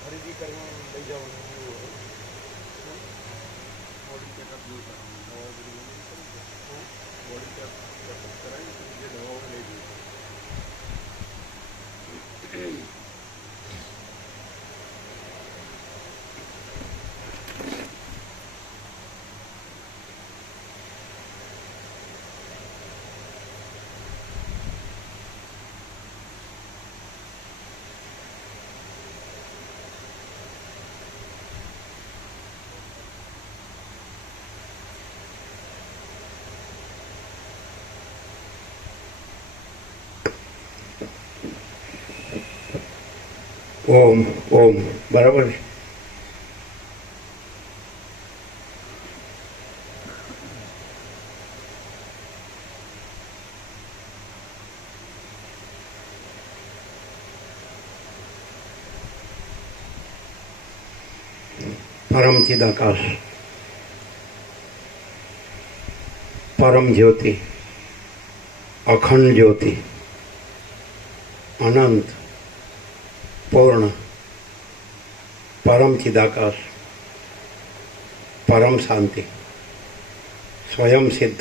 ખરીદી કરવા લઈ જવાનું બોડી ચેકઅપ જેવું કરવાનું, બોડી ચેકઅપ કરાવી જે દવાઓ લઈ જઈએ. ઓમ ઓમ બરાબર છે. પરમ ચિદાકાશ, પરમ જ્યોતિ, અખંડ જ્યોતિ, અનંત, પૂર્ણ, પરમ ચિદાકાશ, પરમ શાંતિ, स्वयं सिद्ध,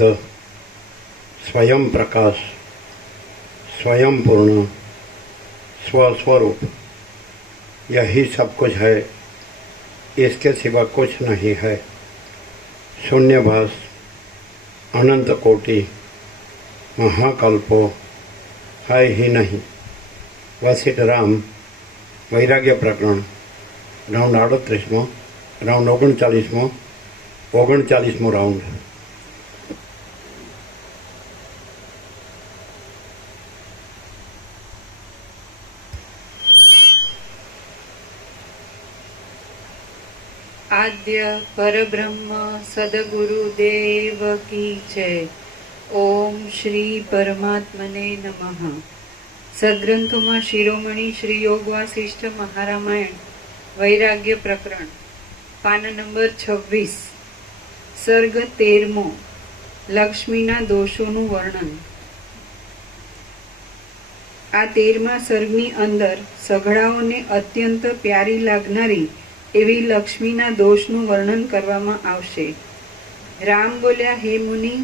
स्वयं प्रकाश, स्वयं पूर्ण, स्वस्वरूप, यही सब कुछ है, इसके सिवा कुछ नहीं है. शून्यभास, अनंत कोटि, महाकल्पो है ही नहीं. वशिष्ठ राम वैराग्य प्रकरण राउंड 38मो, राउंड 39मो राउंड. आद्य परब्रह्म सद्गुरुदेव की जय. ओम श्री परमात्मने नमः. સદગ્રંથોમાં શિરોમણી શ્રી યોગ વાસિષ્ઠ મહારામાયણ વૈરાગ્ય પ્રકરણ પાન નંબર 26, સર્ગ 13મો, લક્ષ્મીના દોષોનું વર્ણન. આ 13મા સર્ગની અંદર સઘળાઓને અત્યંત પ્યારી લાગનારી એવી લક્ષ્મીના દોષનું વર્ણન કરવામાં આવશે. રામ બોલ્યા, હે મુનિ,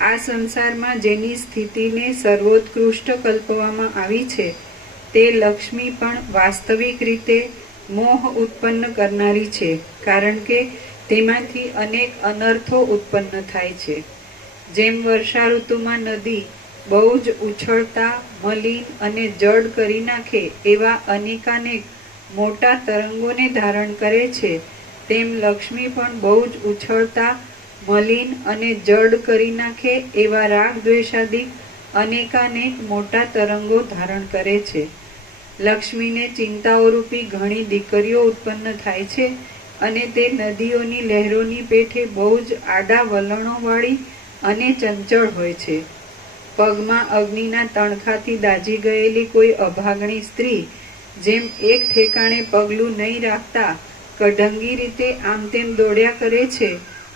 આ સંસારમાં જેની સ્થિતિને સર્વોત્કૃષ્ટ કલ્પવામાં આવી છે તે લક્ષ્મી પણ વાસ્તવિક રીતે મોહ ઉત્પન્ન કરનારી છે, કારણ કે તેમાંથી અનેક અનર્થો ઉત્પન્ન થાય છે. જેમ વર્ષા ઋતુમાં નદી બહુ જ ઉછળતા, મલિન અને જડ કરી નાખે એવા અનેકાનેક મોટા તરંગોને ધારણ કરે છે, તેમ લક્ષ્મી પણ બહુ જ ઉછળતા, મલિન અને જડ કરી નાખે એવા રાગ દ્વેષાદિક અનેકાનેક મોટા તરંગો ધારણ કરે છે. લક્ષ્મીને ચિંતાઓ રૂપી ઘણી દીકરીઓ ઉત્પન્ન થાય છે અને તે નદીઓની લહેરોની પેઠે બહુ જ આડા વલણોવાળી અને ચંચળ હોય છે. પગમાં અગ્નિના તણખાથી દાઝી ગયેલી કોઈ અભાગણી સ્ત્રી જેમ એક ઠેકાણે પગલું નહીં રાખતા કઢંગી રીતે આમ તેમ દોડ્યા કરે છે,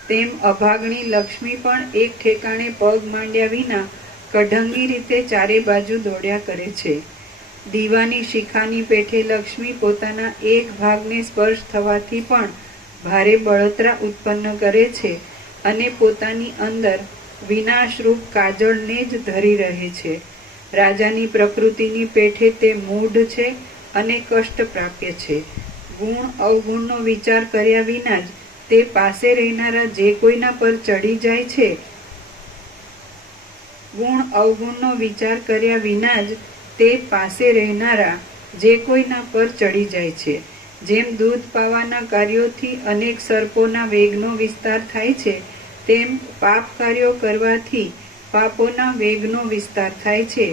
તેમ અભાગણી લક્ષ્મી પણ એક ઠેકાણે પગ માંડ્યા વિના કઢંગી રીતે ચારે બાજુ દોડ્યા કરે છે. દીવાની શિખાની પેઠે લક્ષ્મી પોતાના એક ભાગને સ્પર્શ થવાથી પણ ભારે બળતરા ઉત્પન્ન કરે છે અને પોતાની અંદર વિનાશરૂપ કાજળને જ ધરી રહે છે. રાજાની પ્રકૃતિની પેઠે તે મૂઢ છે અને કષ્ટ પ્રાપ્ય છે. ગુણ અવગુણનો વિચાર કર્યા વિના જ તે પાસે રહેનારા જે કોઈના પર ચડી જાય છે, ગુણ અવગુણનો વિચાર કર્યા વિના જ તે પાસે રહેનારા જે કોઈના પર ચડી જાય છે. જેમ દૂધ પાવાના કાર્યોથી અનેક સર્પોના વેગનો વિસ્તાર થાય છે, તેમ પાપ કાર્યો કરવાથી પાપોના વેગનો વિસ્તાર થાય છે.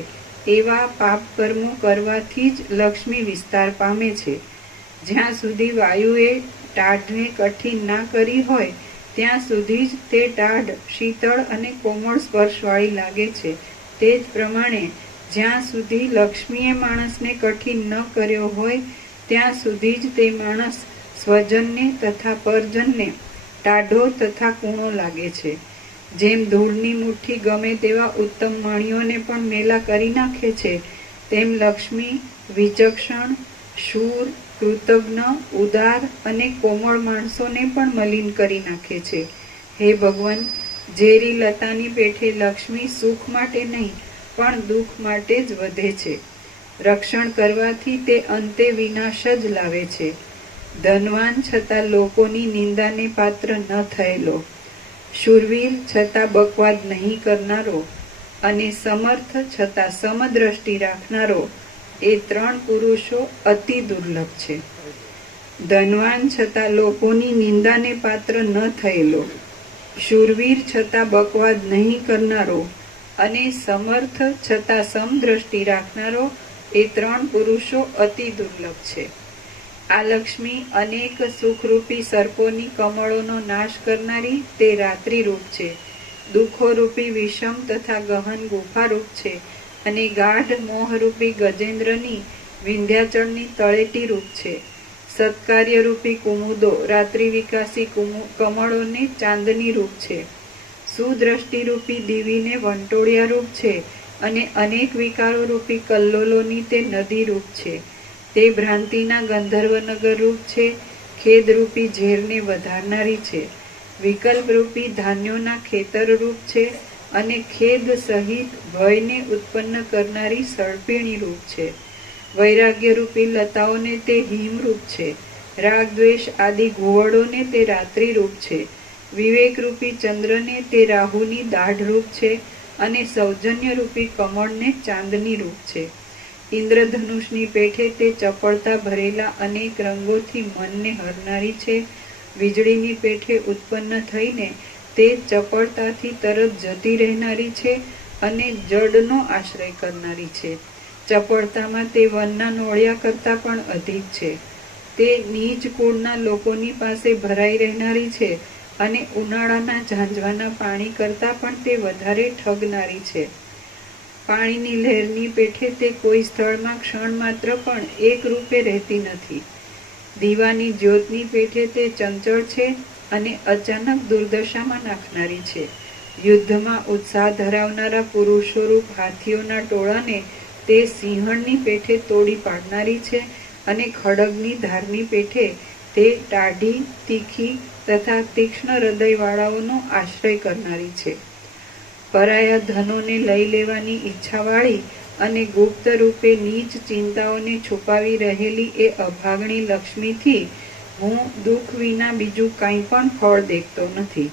એવા પાપ કર્મો કરવાથી જ લક્ષ્મી વિસ્તાર પામે છે. જ્યાં સુધી વાયુએ ટાઢને કઠિન ના કરી હોય ત્યાં સુધી જ તે ટાઢ શીતળ અને કોમળ સ્પર્શવાળી લાગે છે. તે જ પ્રમાણે જ્યાં સુધી લક્ષ્મીએ માણસને કઠિન ન કર્યો હોય ત્યાં સુધી જ તે માણસ સ્વજનને તથા પરજનને ટાઢો તથા કૂણો લાગે છે. જેમ ધૂળની મુઠ્ઠી ગમે તેવા ઉત્તમ મણીઓને પણ મેલા કરી નાખે છે, તેમ લક્ષ્મી વિચક્ષણ, શૂર, કૃતજ્ઞ, ઉદાર અને કોમળ માણસોને પણ મલિન કરી નાખે છે. હે ભગવાન, ઝેરી લતાની પેઠે લક્ષ્મી સુખ માટે નહીં પણ દુઃખ માટે જ વધે છે. રક્ષણ કરવાથી તે અંતે વિનાશ જ લાવે છે. ધનવાન છતાં લોકોની નિંદાને પાત્ર ન થયેલો, શૂરવીર છતાં બકવાદ નહીં કરનારો અને સમર્થ છતાં સમદ્રષ્ટિ રાખનારો એ 3 પુરુષો અતિ દુર્લભ છે. ધનવાન છતાં લોકોની નિંદાને પાત્ર ન થયેલો, શૂરવીર છતાં બકવાદ નહીં કરનારો અને સમર્થ છતાં સમદ્રષ્ટિ રાખનારો એ 3 પુરુષો અતિ દુર્લભ છે. આ લક્ષ્મી અનેક સુખરૂપી સર્પોની કમળોનો નાશ કરનારી તે રાત્રિરૂપ છે. દુઃખોરૂપી વિષમ તથા ગહન ગુફારૂપ છે અને ગાઢ મોહરૂપી ગજેન્દ્રની વિંધ્યાચળની તળેટી રૂપ છે. સત્કાર્યરૂપી કુમુદો રાત્રિ વિકાસી કમળોને ચાંદની રૂપ છે. સુદ્રષ્ટિરૂપી દીવીને વંટોળિયા રૂપ છે અને અનેક વિકારોરૂપી કલ્લોલોની તે નદી રૂપ છે. તે ભ્રાંતિના ગંધર્વનગર રૂપ છે. ખેદરૂપી ઝેરને વધારનારી છે. વિકલ્પરૂપી ધાન્યોના ખેતર રૂપ છે અને ખેદ સહિત ભયને ઉત્પન્ન કરનારી સળપીણી રૂપ છે. વૈરાગ્યરૂપી લતાઓને તે હિમરૂપ છે. રાગ દ્વેષ આદિ ઘુવડોને તે રાત્રિ રૂપ છે. વિવેકરૂપી ચંદ્રને તે રાહુની દાઢ રૂપ છે અને સૌજન્યરૂપી કમળને ચાંદની રૂપ છે. ઇન્દ્રધનુષની પેઠે તે ચપળતા ભરેલા અનેક રંગોથી મનને હરનારી છે. વીજળીની પેઠે ઉત્પન્ન થઈને તે ચપળતાથી તરત જતી રહેનારી છે અને જડનો આશ્રય કરનારી છે. ચપળતામાં તે વનના નોળિયા કરતાં પણ અધિક છે. તે નીચ કુળના લોકોની પાસે ભરાઈ રહેનારી છે અને ઉનાળાના ઝાંઝવાના પાણી કરતાં પણ તે વધારે ઠગનારી છે. પાણીની લહેરની પેઠે તે કોઈ સ્થળમાં ક્ષણ માત્ર પણ એક રૂપે રહેતી નથી. દીવાની જ્યોતની પેઠે તે ચંચળ છે અને અચાનક દુર્દશામાં નાખનારી છે. યુદ્ધમાં ઉત્સાહ ધરાવનારા પુરુષોરૂપ હાથીઓના ટોળાને તે સિંહણની પેઠે તોડી પાડનારી છે અને ખડગની ધારની પેઠે તે ટાઢી, તીખી તથા તીક્ષ્ણ હૃદયવાળાઓનો આશ્રય કરનારી છે. પરાયા ધનોને લઈ લેવાની ઈચ્છાવાળી અને ગુપ્ત રૂપે નીચ ચિંતાઓને છુપાવી રહેલી એ અભાગણી લક્ષ્મીથી હું દુઃખ વિના બીજું કાંઈ પણ ફળ દેખતો નથી.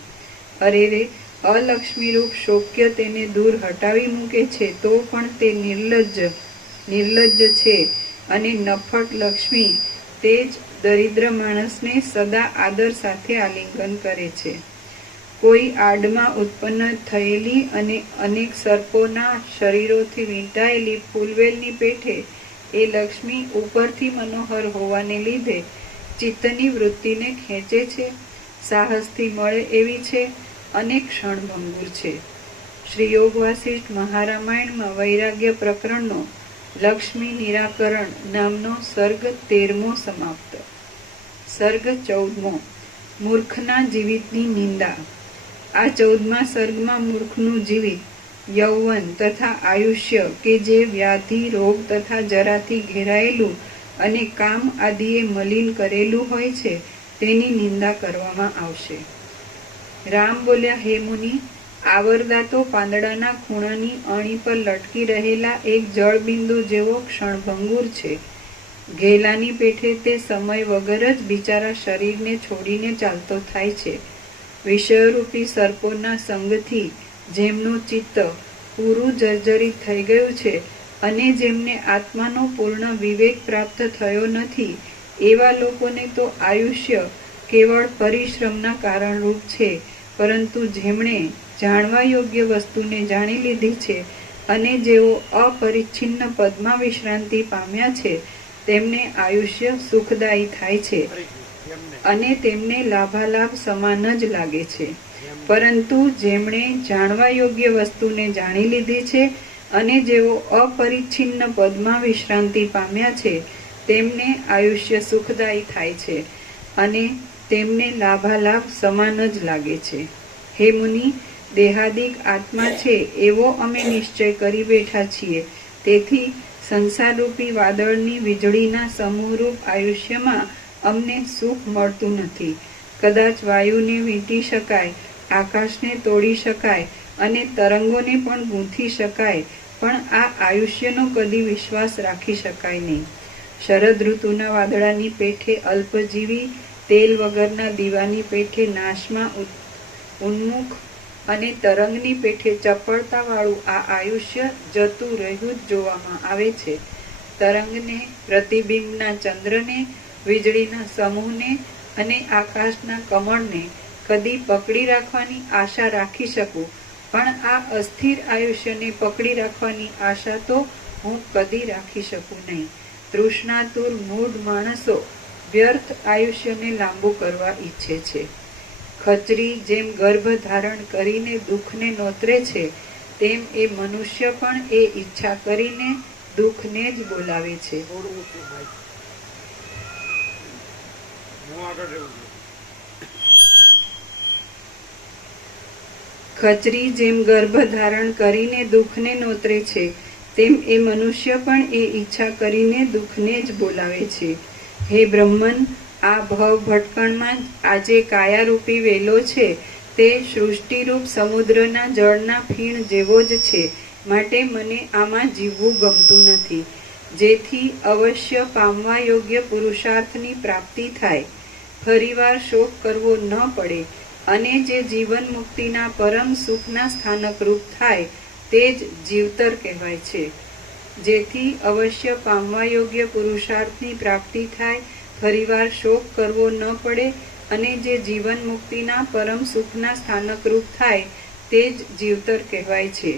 અરે રે, અલક્ષ્મીરૂપ શોક્ય તેને દૂર હટાવી મૂકે છે તો પણ તે નિર્લજ્જ છે અને નફટ લક્ષ્મી તે જ દરિદ્ર માણસને સદા આદર સાથે આલિંગન કરે છે. કોઈ આડમાં ઉત્પન્ન થયેલી અને અનેક સર્પોના શરીરોથી વીંટાયેલી ફૂલવેલની પેઠે એ લક્ષ્મી ઉપરથી મનોહર હોવાને લીધે ચિત્તની વૃત્તિને ખેંચે છે, સાહસથી મળે એવી છે અને ક્ષણભંગુર છે. શ્રી યોગ વાસિષ્ઠ મહારામાયણમાં વૈરાગ્ય પ્રકરણનો લક્ષ્મી નિરાકરણ નામનો સર્ગ 13મો સમાપ્ત. સર્ગ 14મો મૂર્ખના જીવિતની નિંદા. આ 14મા સર્ગમાં મૂર્ખનું જીવિત, યૌવન તથા આયુષ્ય કે જે વ્યાધિ, રોગ તથા જરાથી ઘેરાયેલું અને કામ આદિએ મલિન કરેલું હોય છે તેની નિંદા કરવામાં આવશે. રામ બોલ્યા, હે મુનિ, આવરદાતો પાંદડાના ખૂણાની અણી પર લટકી રહેલા એક જળબિંદુ જેવો ક્ષણભંગુર છે. ઘેલાની પેઠે તે સમય વગર જ બિચારા શરીરને છોડીને ચાલતો થાય છે. વિષયરૂપી સર્પોના સંગથી જેમનું ચિત્ત પૂરું જર્જરિત થઈ ગયું છે અને જેમને આત્માનો પૂર્ણ વિવેક પ્રાપ્ત થયો નથી એવા લોકોને તો આયુષ્ય કેવળ પરિશ્રમના કારણરૂપ છે, પરંતુ જેમણે જાણવા યોગ્ય વસ્તુને જાણી લીધી છે અને જેઓ અપરિચ્છિન્ન પદમાં વિશ્રાંતિ પામ્યા છે તેમને આયુષ્ય સુખદાયી થાય છે અને તેમને લાભાલાભ સમાન જ લાગે છે. પરંતુ જેમણે જાણવા યોગ્ય વસ્તુને જાણી લીધી છે અને જેઓ અપરિચ્છિન્ન પદમાં વિશ્રાંતિ પામ્યા છે તેમને આયુષ્ય સુખદાયી થાય છે અને તેમને લાભાલાભ સમાન જ લાગે છે. હે મુનિ, દેહાદિક આત્મા છે એવો અમે નિશ્ચય કરી બેઠા છીએ. તેથી સંસારરૂપી વાદળની વીજળીના સમૂહરૂપ આયુષ્યમાં અમને સુખ મળતું નથી. કદાચ વાયુને વીંટી શકાય, આકાશને તોડી શકાય અને તરંગોને પણ ગૂંથી શકાય, પણ આ આયુષ્યનો કદી વિશ્વાસ રાખી શકાય નહીં. શરદ ઋતુના વાદળાની પેઠે અલ્પજીવી, તેલ વગરના દીવાની પેઠે નાશમાં ઉન્મુખ અને તરંગની પેઠે ચપળતાવાળું આ આયુષ્ય જતું રહ્યું જ જોવામાં આવે છે. તરંગને, પ્રતિબિંબના ચંદ્રને, વીજળીના સમૂહને અને આકાશના કમળને કદી પકડી રાખવાની આશા રાખી શકું, પણ આ અસ્થિર આયુષ્યને પકડી રાખવાની આશા તો હું કદી રાખી શકું નહીં. તૃષ્ણાતુર મૂઢ માણસો વ્યર્થ આયુષ્યને લાંબુ કરવા ઈચ્છે છે. ખચરી જેમ ગર્ભ ધારણ કરીને દુઃખને નોતરે છે, તેમ એ મનુષ્ય પણ એ ઈચ્છા કરીને દુઃખને જ બોલાવે છે. થોડું ઊંચું માઇક. હું આગળ રહેવું છું. ખચરી જેમ ગર્ભ ધારણ કરીને દુઃખને નોતરે છે, તેમ એ મનુષ્ય પણ એ ઈચ્છા કરીને દુઃખને જ બોલાવે છે. હે બ્રહ્મન, આ ભવ ભટકણમાં આજે કાયારૂપી વેલો છે તે સૃષ્ટિરૂપ સમુદ્રના જળના ફીણ જેવો જ છે. માટે મને આમાં જીવવું ગમતું નથી. જેથી અવશ્ય પામવા યોગ્ય પુરુષાર્થની પ્રાપ્તિ થાય, ફરીવાર શોક કરવો ન પડે અને જે જીવન મુક્તિના પરમ સુખના સ્થાનકરૂપ થાય તે જ જીવતર કહેવાય છે. જેથી અવશ્ય પામવા યોગ્ય પુરુષાર્થની પ્રાપ્તિ થાય, ફરીવાર શોક કરવો ન પડે અને જે જીવન મુક્તિના પરમ સુખના સ્થાનકરૂપ થાય તે જ જીવતર કહેવાય છે.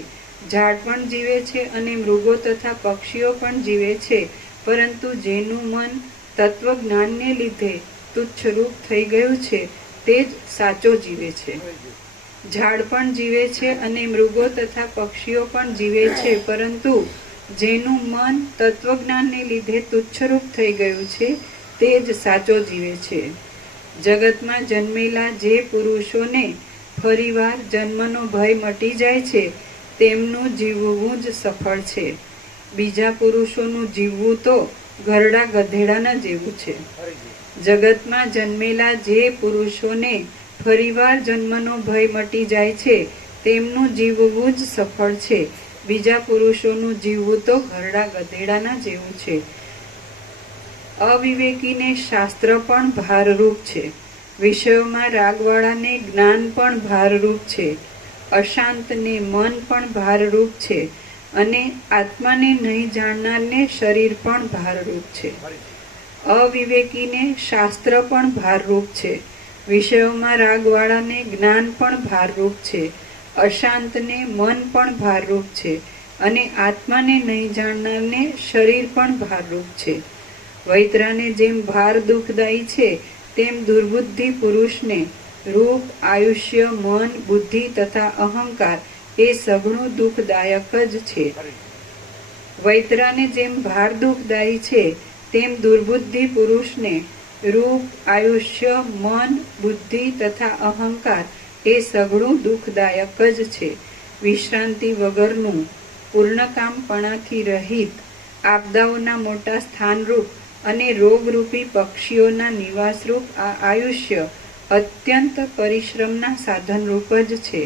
ઝાડ પણ જીવે છે અને મૃગો તથા પક્ષીઓ પણ જીવે છે, પરંતુ જેનું મન તત્વજ્ઞાનને લીધે તુચ્છરૂપ થઈ ગયું છે તે જ સાચો જીવે છે. ઝાડ પણ જીવે છે અને મૃગો તથા પક્ષીઓ પણ જીવે છે, પરંતુ જેનું મન તત્વજ્ઞાનને લીધે તુચ્છરૂપ થઈ ગયું છે તે જ સાચો જીવે છે. જગતમાં જન્મેલા જે પુરુષોને ફરીવાર જન્મનો ભય મટી જાય છે તેમનું જીવવું જ સફળ છે. બીજા પુરુષોનું જીવવું તો ઘરડા ગધેડાના જેવું છે. જગતમાં જન્મેલા જે પુરુષોને ફરીવાર જન્મનો ભય મટી જાય છે તેમનું જીવવું જ સફળ છે. બીજા પુરુષોનું જીવવું તો ઘરડા ગધેડાના જેવું છે. અવિવેકીને શાસ્ત્ર પણ ભારરૂપ છે, વિષયોમાં રાગવાળાને જ્ઞાન પણ ભારરૂપ છે, અશાંતને મન પણ ભારરૂપ છે અને આત્માને નહીં જાણનારને શરીર પણ ભારરૂપ છે. અવિવેકીને શાસ્ત્ર પણ ભારરૂપ છે, વિષયોમાં રાગવાળાને જ્ઞાન પણ ભારરૂપ છે, અશાંતને મન પણ ભારરૂપ છે અને આત્માને નહીં જાણનારને શરીર પણ ભારરૂપ છે. વૈતરાને જેમ ભાર દુઃખદાયી છે, તેમ દુર્બુદ્ધિ પુરુષને રૂપ, આયુષ્ય, મન, બુદ્ધિ તથા અહંકાર એ સઘળું દુઃખદાયક જ છે. વૈતરાને જેમ ભાર દુઃખદાયી છે, તેમ દુર્બુદ્ધિ પુરુષને રૂપ, આયુષ્ય, મન, બુદ્ધિ તથા અહંકાર એ સઘળું દુઃખદાયક જ છે. વિશ્રાંતિ વગરનું, પૂર્ણકામપણાથી રહિત, આપદાઓના મોટા સ્થાનરૂપ અને રોગરૂપી પક્ષીઓના નિવાસરૂપ આ આયુષ્ય અત્યંત પરિશ્રમના સાધનરૂપ જ છે.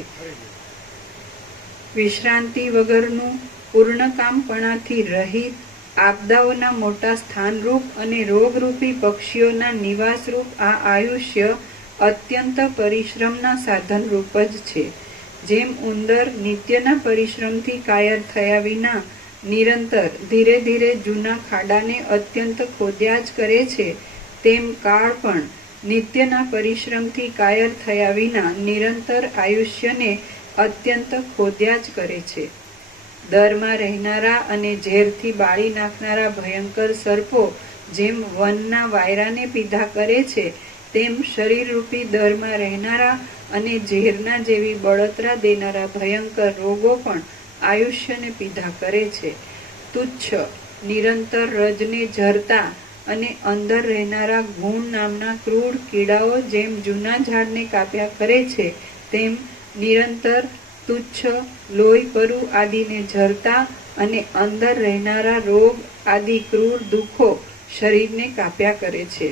વિશ્રાંતિ વગરનું, પૂર્ણકામપણાથી રહિત, આપદાઓના મોટા સ્થાનરૂપ અને રોગરૂપી પક્ષીઓના નિવાસરૂપ આ આયુષ્ય અત્યંત પરિશ્રમના સાધનરૂપ જ છે. જેમ ઉંદર નિત્યના પરિશ્રમથી કાયર થયા વિના નિરંતર ધીરે ધીરે જૂના ખાડાને અત્યંત ખોદ્યા જ કરે છે, તેમ કાળ પણ નિત્યના પરિશ્રમથી કાયર થયા વિના નિરંતર આયુષ્યને અત્યંત ખોદ્યા જ કરે છે. દરમાં રહેનારા અને ઝેરથી બાળી નાખનારા ભયંકર સર્પો જેમ વનના વાયરાને પીધા કરે છે, તેમ શરીરરૂપી દરમાં રહેનારા અને ઝેરના જેવી બળતરા દેનારા ભયંકર રોગો પણ આયુષ્યને પીધા કરે છે. તુચ્છ, નિરંતર રજને ઝરતા અને અંદર રહેનારા ગુણ નામના ક્રૂર કીડાઓ જેમ જૂના ઝાડને કાપ્યા કરે છે, તેમ નિરંતર તુચ્છ, લોહી પરુ આદિને ઝરતા અને અંદર રહેનારા રોગ આદિ ક્રૂર દુઃખો શરીરને કાપ્યા કરે છે.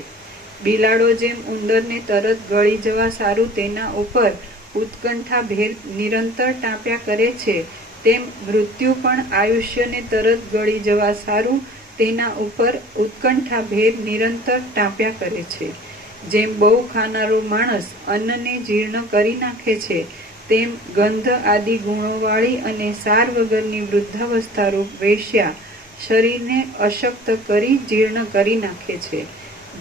બિલાડો જેમ ઉંદરને તરત ગળી જવા સારું તેના ઉપર ઉત્કંઠાભેર નિરંતર ટાંપ્યા કરે છે, તેમ મૃત્યુ પણ આયુષ્યને તરત ગળી જવા સારું તેના ઉપર ઉત્કંઠાભેર નિરંતર ટાંપ્યા કરે છે. જેમ બહુ ખાનારો માણસ અન્નને જીર્ણ કરી નાખે છે, તેમ ગંધ આદિ ગુણોવાળી અને સાર વગરની વૃદ્ધાવસ્થારૂપ વેશ્યા શરીરને અશક્ત કરી જીર્ણ કરી નાખે છે.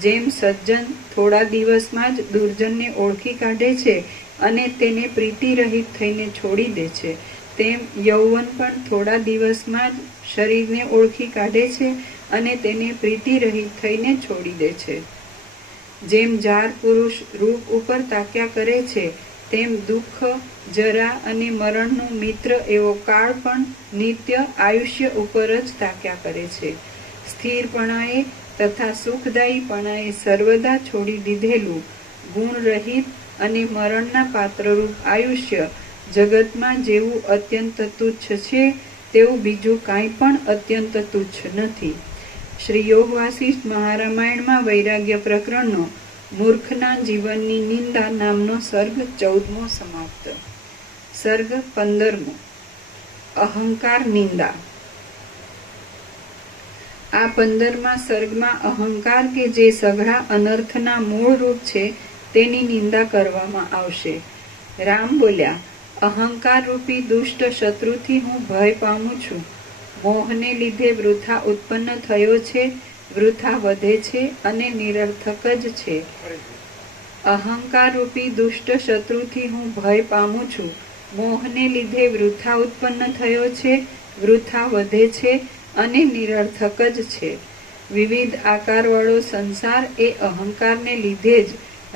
જેમ સજ્જન થોડા દિવસમાં જ દુર્જનને ઓળખી કાઢે છે અને તેને પ્રીતિરહિત થઈને છોડી દે છે, તેમ યૌવન પણ થોડા દિવસમાં જ શરીરને ઓળખી કાઢે છે અને તેને પ્રીતિરહિત થઈને છોડી દે છે. જેમ જાર પુરુષ રૂપ ઉપર તાક્યા કરે છે, તેમ દુઃખ, જરા અને મરણનો મિત્ર એવો કાળ પણ નિત્ય આયુષ્ય ઉપર જ તાક્યા કરે છે. સ્થિરપણાએ તથા સુખદાયીપણાએ સર્વદા છોડી દીધેલું ગુણરહિત અને મરણના પાત્રરૂપ આયુષ્ય જગતમાં જેવું અત્યંત તુચ્છ છે, તેવું બીજું કાંઈ પણ અત્યંત તુચ્છ નથી. શ્રી યોગ વાસિષ્ઠ મહારામાયણમાં વૈરાગ્ય પ્રકરણનો મૂર્ખના જીવનની નિંદા નામનો સર્ગ 14મો સમાપ્ત. સર્ગ 15મો અહંકાર નિંદા. આ 15મા સર્ગમાં અહંકાર કે જે સઘળા અનર્થના મૂળ રૂપ છે તેની નિંદા કરવામાં આવશે. રામ બોલ્યા, અહંકાર રૂપી દુષ્ટ શત્રુથી હું ભય પામું છું. મોહને લીધે વૃથા ઉત્પન્ન થયો છે, વૃથા વધે છે અને નિરર્થક જ છે. અહંકાર રૂપી દુષ્ટ શત્રુથી હું ભય પામું છું. મોહને લીધે વૃથા ઉત્પન્ન થયો છે, વૃથા વધે છે અને નિરર્થક જ છે. વિવિધ આકારવાળો સંસાર એ અહંકારને લીધે જ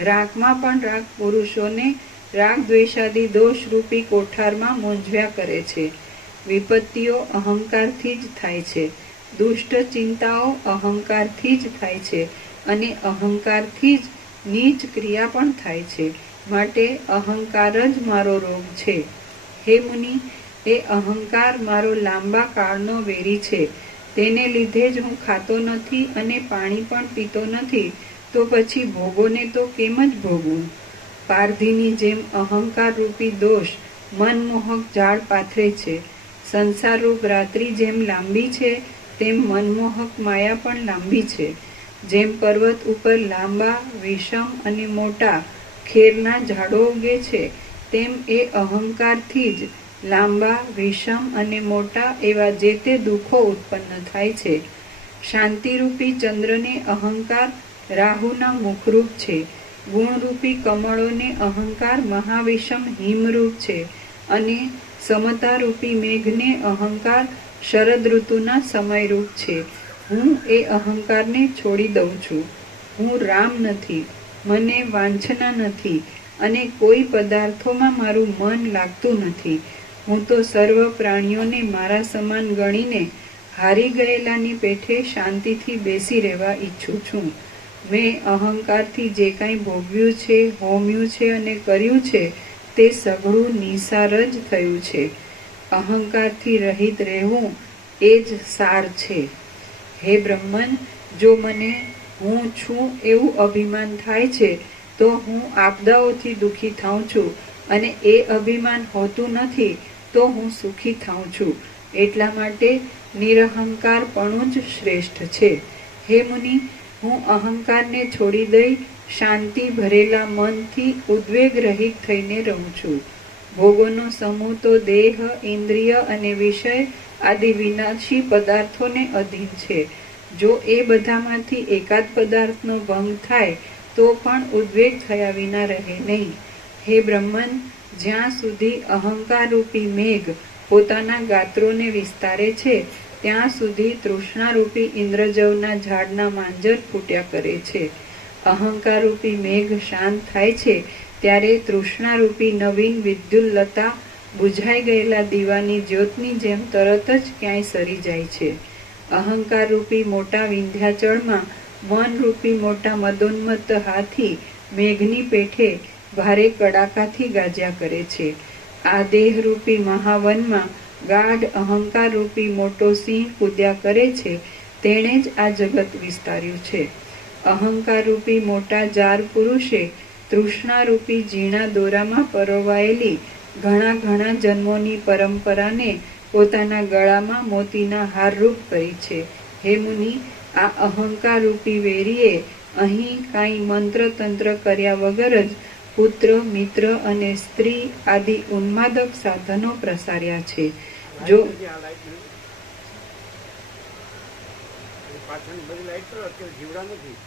રાગમાં પણ રાગ પુરુષોને રાગ દ્વેષાદી દોષ રૂપી કોઠારમાં મૂંઝવ્યા કરે છે. વિપત્તિઓ અહંકારથી જ થાય છે, દુષ્ટ ચિંતાઓ અહંકારથી જ થાય છે અને અહંકારથી જ નીચ ક્રિયા પણ થાય છે. માટે અહંકાર જ મારો રોગ છે. હે મુનિ, એ અહંકાર મારો લાંબા કાળનો વેરી છે. તેને લીધે જ હું ખાતો નથી અને પાણી પણ પીતો નથી, તો પછી ભોગોને તો કેમ જ ભોગવું? પારધીની જેમ અહંકાર રૂપી દોષ મનમોહક ઝાડ પાથરે છે. સંસારરૂપ રાત્રિ જેમ લાંબી છે, તેમ મનમોહક માયા પણ લાંબી છે. જેમ પર્વત ઉપર લાંબા, વિષમ અને મોટા ખેરના ઝાડો ઉગે છે, તેમ એ અહંકારથી જ લાંબા, વિષમ અને મોટા એવા જે તે દુઃખો ઉત્પન્ન થાય છે. શાંતિરૂપી ચંદ્રને અહંકાર રાહુના મુખરૂપ છે. ગુણરૂપી કમળોને અહંકાર મહાવિષમ હિમરૂપ છે અને સમતારૂપી મેઘને અહંકાર શરદ ઋતુના સમયરૂપ છે. હું એ અહંકારને છોડી દઉં છું. હું રામ નથી, મને વાંછના નથી અને કોઈ પદાર્થોમાં મારું મન લાગતું નથી. હું તો સર્વ પ્રાણીઓને મારા સમાન ગણીને હારી ગયેલાની પેઠે શાંતિથી બેસી રહેવા ઈચ્છું છું. મેં અહંકારથી જે કાંઈ ભોગવ્યું છે, હોમ્યું છે અને કર્યું છે, તે સઘળું નિસાર જ થયું છે. અહંકારથી રહિત રહેવું એ જ સાર છે. હે બ્રહ્મન, જો મને હું છું એવું અભિમાન થાય છે, તો હું આપદાઓથી દુઃખી થાઉં છું અને એ અભિમાન હોતું નથી તો હું સુખી થાઉં છું. એટલા માટે નિરહંકારપણું જ શ્રેષ્ઠ છે. હે મુનિ, હું અહંકારને છોડી દઈ શાંતિ ભરેલા મનથી ઉદ્વેગ રહિત થઈને રહું છું. ભોગોનો સમૂહ તો દેહ, ઇન્દ્રિય અને વિષય આદિ વિનાશી પદાર્થોને અધીન છે. જો એ બધામાંથી એકાદ પદાર્થનો ભંગ થાય તો પણ ઉદ્વેગ થયા વિના રહે નહીં. હે બ્રહ્મન, જ્યાં સુધી અહંકારરૂપી મેઘ પોતાના ગાત્રોને વિસ્તારે છે, ત્યાં સુધી તૃષ્ણારૂપી ઇન્દ્રજવના ઝાડના માંજર ફૂટ્યા કરે છે. અહંકારરૂપી મેઘ શાંત થાય છે, ત્યારે તૃષ્ણારૂપી નવીન વિદ્યુલ્લતા બુઝાઈ ગયેલા દીવાની જ્યોતની જેમ તરત જ ક્યાંય સરી જાય છે. અહંકારરૂપી મોટા વિંધ્યાચળમાં મનરૂપી મોટા મદોન્મત્ત હાથી મેઘની પેઠે ભારે કડાકાથી ગાજ્યા કરે છે. આ દેહરૂપી મહાવનમાં ગાઢ અહંકાર રૂપી મોટો સિંહ કૂદ્યા કરે છે તેણે જ આ જગત વિસ્તાર્યું છે. અહંકાર રૂપી મોટા જાર પુરુષે તૃષ્ણા રૂપી ઝીણા દોરામાં પરોવાયેલી ઘણા ઘણા જન્મોની પરંપરાને પોતાના ગળામાં મોતીના હારરૂપ કરી છે. હે મુનિ, આ અહંકાર રૂપી વેરીએ અહીં કાંઈ મંત્ર તંત્ર કર્યા વગર જ પુત્ર, મિત્ર અને સ્ત્રી આદિ ઉન્માદક સાધનો પ્રસાર્યા છે. જો પાછળની બધી લાઈટ કરો, અત્યારે જીવડા નથી,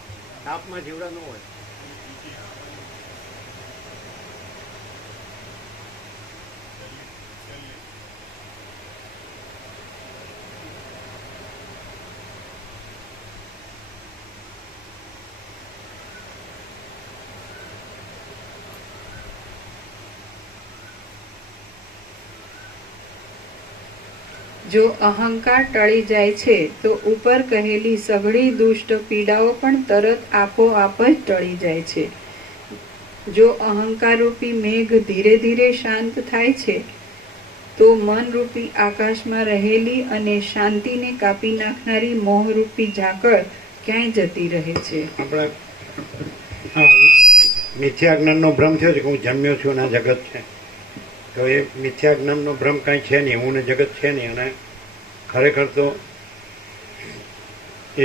તાપમાં જીવડા ન હોય. જો અહંકાર ટળી જાય છે તો ઉપર કહેલી સઘળી દુષ્ટ પીડાઓ પણ તરત આપોઆપ જ ટળી જાય છે. જો અહંકાર રૂપી મેઘ ધીરે ધીરે શાંત થાય છે તો મનરૂપી આકાશમાં રહેલી અને શાંતિને કાપી નાખનારી મોહરૂપી ઝાકળ ક્યાંય જતી રહે છે. આપણે મિથ્યા જ્ઞાનનો ભ્રમ થયો છે કે હું જન્મ્યો છું અને આ જગત છે. તો એ મિથ્યા જ્ઞાનનો ભ્રમ કાંઈ છે નહીં, હું ને જગત છે નહીં. અને ખરેખર તો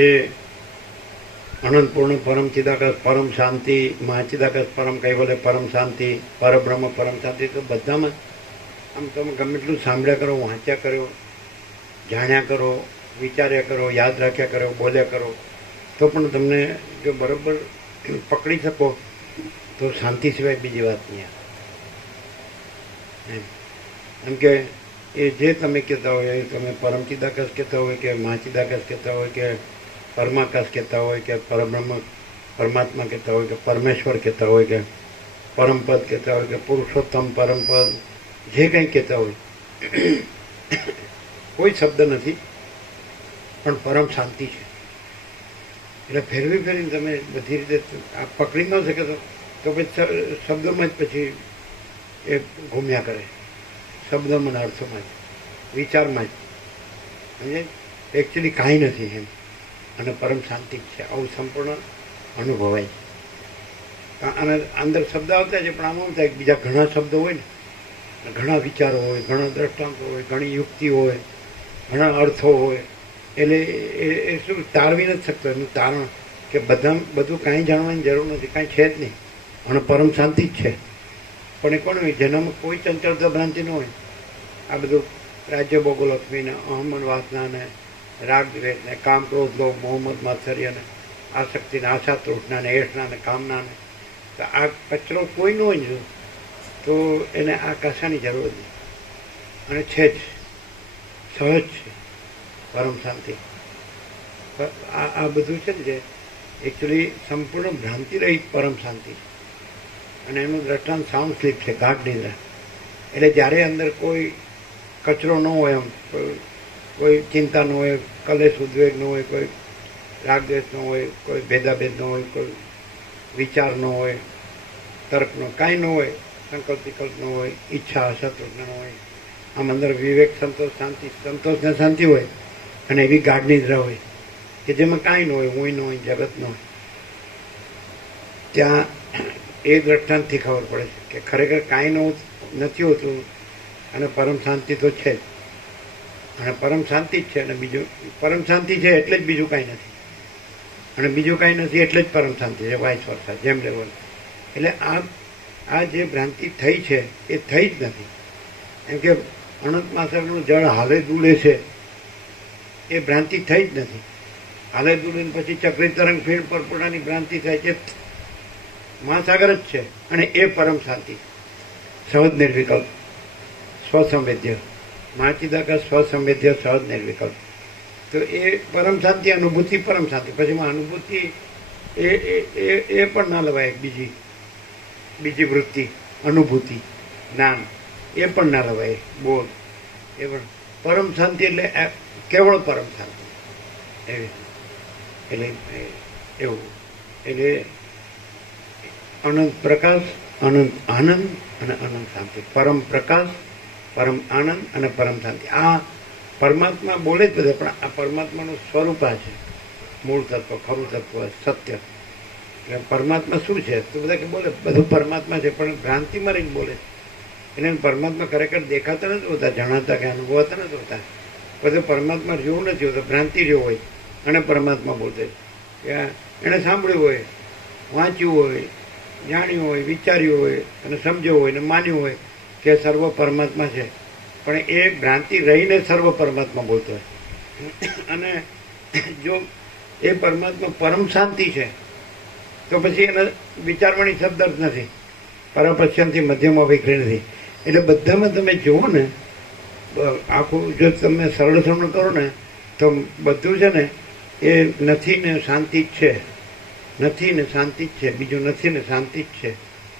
એ અનંતપૂર્ણ પરમ ચિદાકાશ, પરમ શાંતિ, મહાચિદાકાશ, પરમ કૈવલ્ય, પરમ શાંતિ, પરબ્રહ્મ, પરમ શાંતિ, તો બધામાં આમ તમે ગમે એટલું સાંભળ્યા કરો, વાંચ્યા કરો, જાણ્યા કરો, વિચાર્યા કરો, યાદ રાખ્યા કરો, બોલ્યા કરો, તો પણ તમને જો બરાબર પકડી શકો તો શાંતિ સિવાય બીજી વાત નહીં. એમ કે એ જે તમે કહેતા હોય, એ તમે પરમ ચિદાકાશ કહેતા હોય કે મહાચિદાકાશ કહેતા હોય કે પરમાકાશ કહેતા હોય કે પરબ્રહ્મ પરમાત્મા કહેતા હોય કે પરમેશ્વર કહેતા હોય કે પરમપદ કહેતા હોય કે પુરુષોત્તમ પરમપદ, જે કંઈ કહેતા હોય, કોઈ શબ્દ નથી પણ પરમ શાંતિ છે. એટલે ફેરવી ફેરીને તમે બધી રીતે આ પકડી ન શકે તો પછી શબ્દોમાં જ પછી એ ઘૂમ્યા કરે, શબ્દોમાં અને અર્થોમાં જ, વિચારમાં જ. એકચ્યુઅલી કાંઈ નથી એમ, અને પરમ શાંતિ જ છે. આવું સંપૂર્ણ અનુભવાય છે. અને અંદર શબ્દ આવતા છે, પણ આમાં થાય બીજા ઘણા શબ્દો હોય ને, ઘણા વિચારો હોય, ઘણા દ્રષ્ટાંતો હોય, ઘણી યુક્તિ હોય, ઘણા અર્થો હોય, એટલે એ શું તારવી નથી શકતો એનું તારણ કે બધું કાંઈ જાણવાની જરૂર નથી, કાંઈ છે જ નહીં, અને પરમ શાંતિ જ છે. પણ એ કોણ હોય જેનામાં કોઈ ચંચળતા ભ્રાંતિ ન હોય. આ બધું રાજ્ય ભોગોલક્ષ્મીને, અહમન વાસનાને, રાગ દ્વેષને, કામ ક્રોધ લોભ મોહમ્મદ માત્સર્યને, આસક્તિને, આશા તૃષ્ણાને, એષણાને, કામનાને, તો આ કચરો કોઈ ન હોય ને તો એને આ કશાની જરૂર નથી. અને છે જ, સહજ છે પરમ શાંતિ. આ બધું છે ને જે એકચ્યુઅલી સંપૂર્ણ ભ્રાંતિ રહિત પરમ શાંતિ છે. અને એનું દ્રષ્ટાંત સાઉન્ડ સ્લીપ છે, ગાઢ નિદ્રા. એટલે જ્યારે અંદર કોઈ કચરો ન હોય, એમ કોઈ ચિંતા ન હોય, કલેશ ઉદ્વેગ ન હોય, કોઈ રાગદ્વેષ ન હોય, કોઈ ભેદાભેદ ન હોય, કોઈ વિચાર ન હોય, તર્કનો કાંઈ ન હોય, સંકલ્પ વિકલ્પ ન હોય, ઈચ્છા આશા તૃષ્ણા ન હોય, આમ અંદર વિવેક, સંતોષ, શાંતિ, સંતોષ ને શાંતિ હોય. અને એવી ગાઢ નિદ્રા હોય કે જેમાં કાંઈ ન હોય, હું ન હોય, જગત ન હોય. ત્યાં એ દ્રષ્ટાંતથી ખબર પડે છે કે ખરેખર કાંઈ નથી હોતું, અને પરમ શાંતિ તો છે જ. અને પરમ શાંતિ જ છે, અને બીજું પરમ શાંતિ છે એટલે જ બીજું કાંઈ નથી, અને બીજું કાંઈ નથી એટલે જ પરમ શાંતિ છે, વાઇસ વર્સા, જેમ લેવલ. એટલે આ જે ભ્રાંતિ થઈ છે એ થઈ જ નથી. એમ કે અનંત મહાસાગરનું જળ હાલે દુલે છે, એ ભ્રાંતિ થઈ જ નથી. હાલે દુલીને પછી ચક્રી તરંગ ફીણ પરપોટાની ભ્રાંતિ થાય છે, મહાસાગર જ છે. અને એ પરમ શાંતિ, સહજ નિર્વિકલ્પ, સ્વસંવેદ્ય, મહાચિદાકાશ, સ્વસંવેદ્ય, સહજ નિર્વિકલ્પ. તો એ પરમ શાંતિ, અનુભૂતિ પરમ શાંતિ. પછી અનુભૂતિ એ પણ ના લેવાય. બીજી વૃત્તિ, અનુભૂતિ, જ્ઞાન, એ પણ ના લેવાય. બોધ, એ પણ પરમ શાંતિ એટલે કેવળ પરમ શાંતિ. એવી એટલે એવું એટલે અનંત પ્રકાશ, અનંત આનંદ અને અનંત શાંતિ. પરમ પ્રકાશ પરમ આનંદ અને પરમ શાંતિ. આ પરમાત્મા બોલે જ બધા, પણ આ પરમાત્માનું સ્વરૂપ આ છે, મૂળ તત્વ, ખરું તત્વ, સત્ય. એટલે પરમાત્મા શું છે તો બધા કે બોલે બધું પરમાત્મા છે, પણ ભ્રાંતિમાં રહીને બોલે. એને પરમાત્મા ખરેખર દેખાતા નથી હોતા, જણાતા કે અનુભવાતા નથી હોતા. બધું પરમાત્મા જેવું નથી હોતું, ભ્રાંતિ જેવું હોય. અને પરમાત્મા બોલતે એણે સાંભળ્યું હોય, વાંચ્યું હોય, જાણ્યું હોય, વિચાર્યું હોય અને સમજ્યું હોય ને માન્યું હોય કે સર્વ પરમાત્મા છે, પણ એ ભ્રાંતિ રહીને સર્વ પરમાત્મા બોલતો હોય. અને જો એ પરમાત્મા પરમ શાંતિ છે તો પછી એના વિચારવાની શબ્દ જ નથી, પરપશ્ચનથી મધ્યમાં વિખરી નથી. એટલે બધામાં તમે જુઓ ને, આખું જો તમે સરળ શ્રવણ કરો ને તો બધું છે ને એ નથી ને શાંતિ જ છે, નથી ને શાંતિ જ છે, બીજું નથી ને શાંતિ જ છે,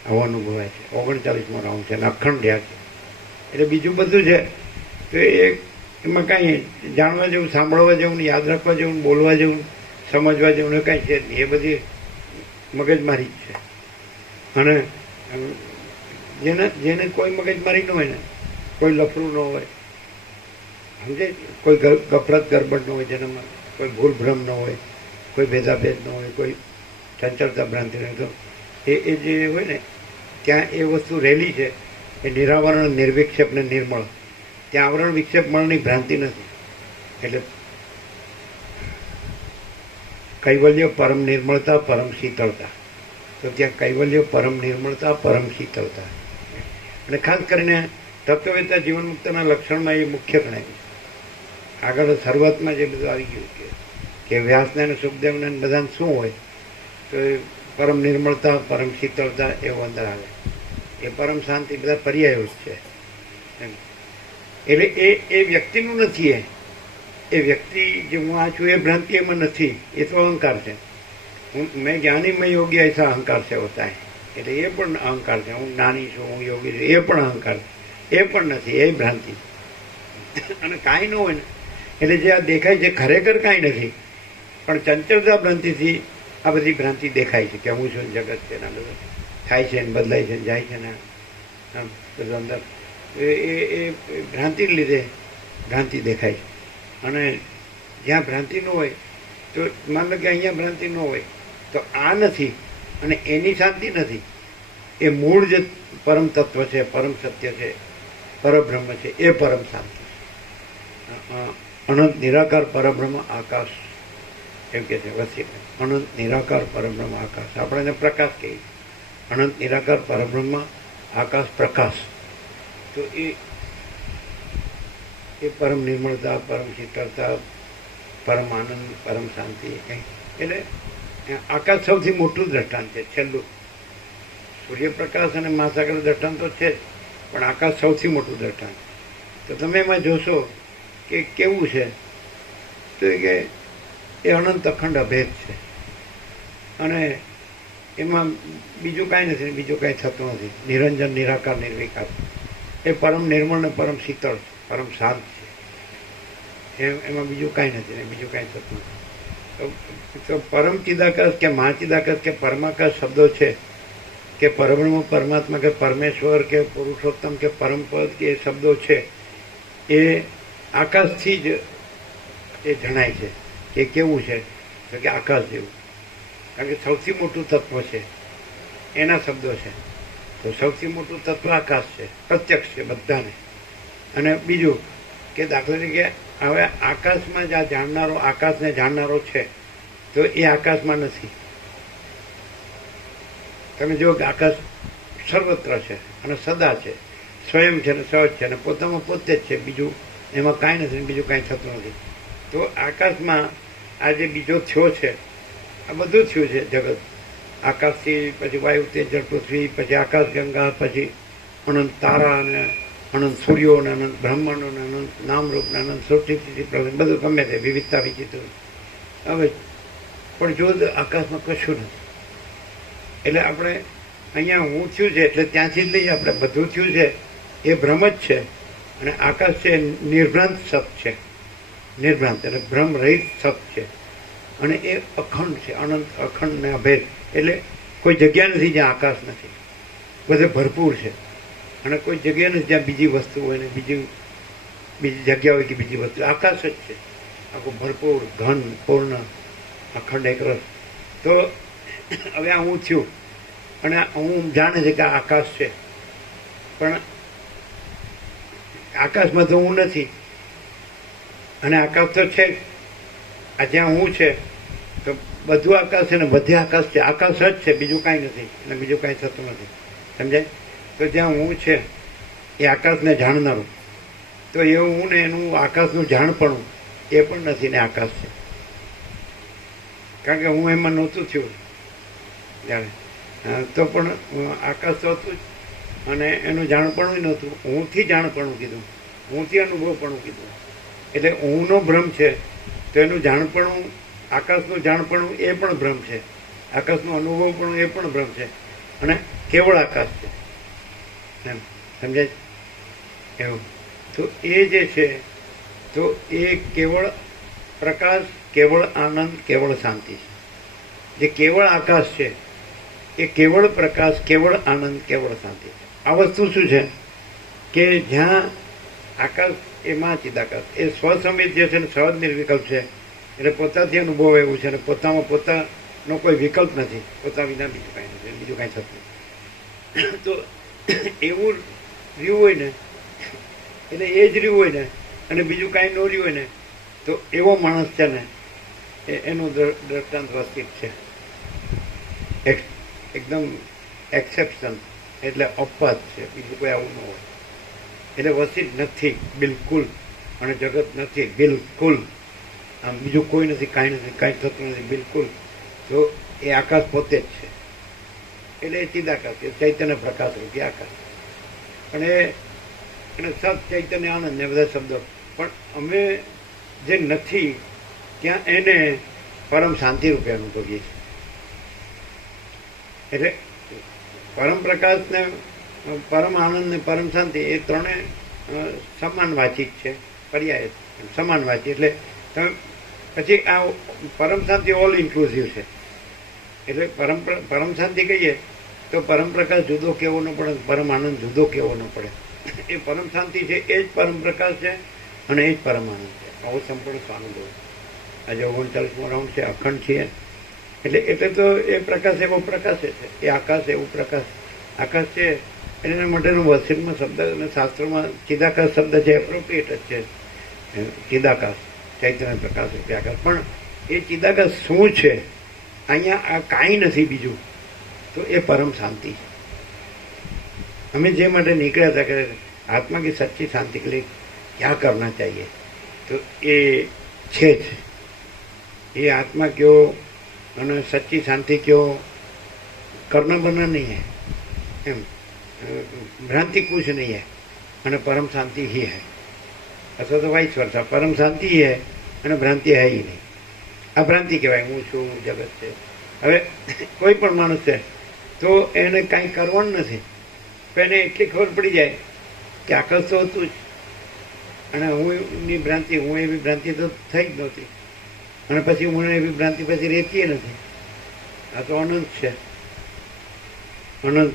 આવો અનુભવાય છે. 39મો રાઉન્ડ છે ને અખંડ યાદ છે. એટલે બીજું બધું છે તો એમાં કાંઈ જાણવા જેવું, સાંભળવા જેવું, યાદ રાખવા જેવું, બોલવા જેવું, સમજવા જેવું ને કાંઈ છે જ નહીં. એ બધી મગજમારી જ છે. અને જેને કોઈ મગજમારી ન હોય ને, કોઈ લફરું ન હોય, સમજે, કોઈ ગફરત ગરબડ ન હોય, જેનામાં કોઈ ભૂલ ભ્રમ ન હોય, કોઈ ભેદાભેદ ન હોય, કોઈ ચંચળતા ભ્રાંતિ ન હોય, તો એ જે હોય ને ત્યાં એ વસ્તુ રહેલી છે. એ નિરાવરણ, નિર્વિક્ષેપ ને નિર્મળ. ત્યાં આવરણ વિક્ષેપ મળની ભ્રાંતિ નથી. એટલે કૈવલ્ય પરમ નિર્મળતા, પરમ શીતળતા. તો ત્યાં કૈવલ્ય પરમ નિર્મળતા, પરમ શીતળતા. અને ખાસ કરીને તત્વવેતા જીવન મુક્તના લક્ષણમાં એ મુખ્ય ગણાય છે. આગળ શરૂઆતમાં જે બધું આવી ગયું કે વ્યાસને અને સુખદેવને બધાને શું હોય તો એ પરમ નિર્મળતા, પરમ શીતળતા એવું અંદર આવે. એ પરમ શાંતિ બધા પર્યાયો જ છે. એટલે એ વ્યક્તિનું નથી. એ વ્યક્તિ જે હું આ છું એ ભ્રાંતિ એમાં નથી. એ તો અહંકાર છે. મેં જ્ઞાનીમય યોગી એસા અહંકાર છે હોતા હે. એટલે એ પણ અહંકાર છે. હું જ્ઞાની છું, હું યોગી છું, એ પણ અહંકાર છે. એ પણ નથી, એ ભ્રાંતિ. અને કાંઈ ન હોય ને એટલે જે આ દેખાય છે ખરેખર કાંઈ નથી, પણ ચંચળતા ભ્રાંતિથી આ બધી ભ્રાંતિ દેખાય છે કે હું છું, જગત છે, ના બધું થાય છે ને બદલાય છે ને જાય છે ને આમ બધું અંદર એ ભ્રાંતિને લીધે ભ્રાંતિ દેખાય છે. અને જ્યાં ભ્રાંતિ ન હોય તો માન લો કે અહીંયા ભ્રાંતિ ન હોય તો આ નથી અને એની શાંતિ નથી. એ મૂળ જે પરમ તત્વ છે, પરમ સત્ય છે, પરબ્રહ્મ છે, એ પરમ શાંતિ છે. અનંત નિરાકાર પરબ્રહ્મ આકાશ એમ કે છે વસી. અનંત નિરાકાર પરબ્રહ્મ આકાશ, આપણે એને પ્રકાશ કહીએ. અનંત નિરાકાર પરબ્રહ્મ આકાશ પ્રકાશ. તો એ પરમ નિર્મળતા, પરમ શીતળતા, પરમ આનંદ, પરમ શાંતિ. એટલે આકાશ સૌથી મોટું દ્રષ્ટાંત છે. છેલ્લું સૂર્યપ્રકાશ અને મહાસાગર દ્રષ્ટાંત તો છે જ, પણ આકાશ સૌથી મોટું દ્રષ્ટાંત. તો તમે એમાં જોશો કે કેવું છે તો કે એ અનંત અખંડ અભેદ છે. અને એમાં બીજું કાંઈ નથી, બીજું કાંઈ થતું નથી. નિરંજન, નિરાકાર, નિર્વિકાર. એ પરમ નિર્મળ ને પરમ શીતળ, પરમ શાંત છે. એમાં બીજું કાંઈ નથી ને બીજું કાંઈ થતું નથી. તો પરમ ચિદાકાશ કે મહાચિદાકાશ કે પરમાકાશ શબ્દો છે કે પરબ્રહ્મ, પરમાત્મા કે પરમેશ્વર કે પુરુષોત્તમ કે પરમપદ કે એ શબ્દો છે એ આકાશથી જ એ જણાય છે કે કેવું છે તો કે આકાશ જેવું. કારણ કે સૌથી મોટું તત્વ છે એના શબ્દો છે. તો સૌથી મોટું તત્વ આકાશ છે, પ્રત્યક્ષ છે બધાને. અને બીજું કે દાખલા તરીકે હવે આકાશમાં જ આ જાણનારો, આકાશને જાણનારો છે તો એ આકાશમાં નથી. તમે જુઓ કે આકાશ સર્વત્ર છે અને સદા છે, સ્વયં છે ને સહજ છે અને પોતામાં પોતે જ છે. બીજું એમાં કાંઈ નથી, બીજું કાંઈ થતું નથી. તો આકાશમાં આ જે બીજો થયો છે, આ બધું થયું છે જગત. આકાશથી પછી વાયુ, તેજ, જળ, પૃથ્વી, પછી આકાશ ગંગા, પછી અનંત તારા અને અનંત સૂર્યો ને અનંત બ્રહ્માંડો ને અનંત નામરૂપ ને અનંત સૃષ્ટિ, બધું ગમે તે વિવિધતા વિચિત્ર. હવે પણ જો આકાશમાં કશું નથી. એટલે આપણે અહીંયા હું થયું છે એટલે ત્યાંથી જ લઈએ આપણે. બધું થયું છે એ ભ્રમ જ છે. અને આકાશ છે નિર્ભ્રાંત સત છે, નિર્ભ્રાંત એટલે ભ્રમ રહિત સત છે. અને એ અખંડ છે, અનંત, અખંડ ને અભેદ. એટલે કોઈ જગ્યા નથી જ્યાં આકાશ નથી, બધે ભરપૂર છે. અને કોઈ જગ્યા નથી જ્યાં બીજી વસ્તુ હોય ને બીજી જગ્યા હોય કે બીજી વસ્તુ. આકાશ જ છે આખું ભરપૂર ઘન પૂર્ણ અખંડ એકરસ. તો હવે આ હું થયું અને હું જાણે છે કે આ આકાશ છે, પણ આકાશમાં તો હું નથી અને આકાશ તો છે જ. આ જ્યાં હું છે તો બધું આકાશ છે ને બધે આકાશ છે. આકાશ જ છે, બીજું કાંઈ નથી અને બીજું કાંઈ થતું નથી. સમજાય? તો જ્યાં હું છે એ આકાશને જાણનારું, તો એવું હું ને એનું આકાશનું જાણપણું એ પણ નથી ને આકાશ છે. કારણ કે હું એમાં નહોતું થયું ત્યારે, તો પણ આકાશ તો હતું જ અને એનું જાણપણું નહોતું. હુંથી જાણપણું કીધું, હુંથી અનુભવપણું કીધું. એટલે ઊંનો ભ્રમ છે તો એનું જાણપણું, આકાશનું જાણપણું એ પણ ભ્રમ છે, આકાશનું અનુભવપણું એ પણ ભ્રમ છે અને કેવળ આકાશ છે. એમ સમજાય? એવું તો એ જે છે તો એ કેવળ પ્રકાશ, કેવળ આનંદ, કેવળ શાંતિ છે. જે કેવળ આકાશ છે એ કેવળ પ્રકાશ, કેવળ આનંદ, કેવળ શાંતિ છે. આ વસ્તુ શું છે કે જ્યાં આકાશ એમાં ચિદાકાશ એ સ્વસમિત જે છે ને સહજ નિર્વિકલ્પ છે. એટલે પોતાથી અનુભવ એવું છે ને પોતામાં પોતાનો કોઈ વિકલ્પ નથી, પોતા વિના બીજું કાંઈ નથી, બીજું કાંઈ થતું નથી. તો એવું રહ્યું હોય ને એટલે એ જ રહ્યું હોય ને અને બીજું કાંઈ ન રહ્યું હોય ને તો એવો માણસ છે ને એનું દ્રષ્ટાંત વસ્તિક છે. એકદમ એક્સેપ્શન એટલે અપવાદ છે, બીજું કોઈ આવું ન હોય. એટલે વસિત નથી બિલકુલ અને જગત નથી બિલકુલ, આમ બીજું કોઈ નથી, કાંઈ નથી, કાંઈ થતું નથી બિલકુલ. તો એ આકાશ પોતે જ છે. એટલે એ ચિદાકાશ, એ ચૈતન્ય પ્રકાશ રૂપી આકાશ. પણ એને સત ચૈતન્ય આનંદ ને બધા શબ્દો, પણ અમે જે નથી ત્યાં એને પરમ શાંતિ રૂપે અનુભવીએ છીએ. એટલે પરમ પ્રકાશ ને પરમ આનંદ ને પરમ શાંતિ એ ત્રણે સમાન વાચિક છે, પર્યાય સમાન વાચી. એટલે તમે પછી આ પરમ શાંતિ ઓલ ઇન્ક્લુઝિવ છે. એટલે પરમ શાંતિ કહીએ તો પરમ પ્રકાશ જુદો કેવો ન પડે, પરમ આનંદ જુદો કેવો ન પડે. એ પરમ શાંતિ છે એ જ પરમ પ્રકાશ છે અને એ જ પરમ આનંદ છે. આવો સંપૂર્ણ સ્વાનુભવ. આજે 39મો રાઉન્ડ છે, અખંડ છીએ. એટલે તો એ પ્રકાશ એવો પ્રકાશ છે, એ આકાશ એવું પ્રકાશ આકાશ છે. એના માટેનો વસિતમાં શબ્દ અને શાસ્ત્રોમાં ચિદાકાશ શબ્દ છે, એપ્રોપ્રિએટ જ છે. ચિદાકાશ ચૈતન્ય પ્રકાશ રૂપી આકાશ. પણ એ ચિદાકાશ શું છે અહીંયા આ કાંઈ નથી બીજું, તો એ પરમ શાંતિ છે. અમે જે માટે નીકળ્યા હતા કે આત્મા की सच्ची शांति के लिए क्या करना चाहिए, तो ये છે જ ये आत्मा क्यों અને सच्ची शांति क्यों करना बना नहीं है, એમ भ्रांति कुछ नहीं है અને परम शांति ही है. અથવા તો વાઇસ વર્સા, પરમ શાંતિ ही है અને ભ્રાંતિ है ही નહીં. આ ભ્રાંતિ કહેવાય, હું છું, જગત છે. હવે કોઈ પણ માણસ છે તો એને કાંઈ કરવાનું નથી, તો એને એટલી ખબર પડી જાય કે આકાશ તો હતું જ અને હુંની ભ્રાંતિ, હું એવી ભ્રાંતિ તો થઈ જ નહોતી અને પછી હું એવી ભ્રાંતિ પછી રહેતી નથી. આ તો અનંત છે, અનંત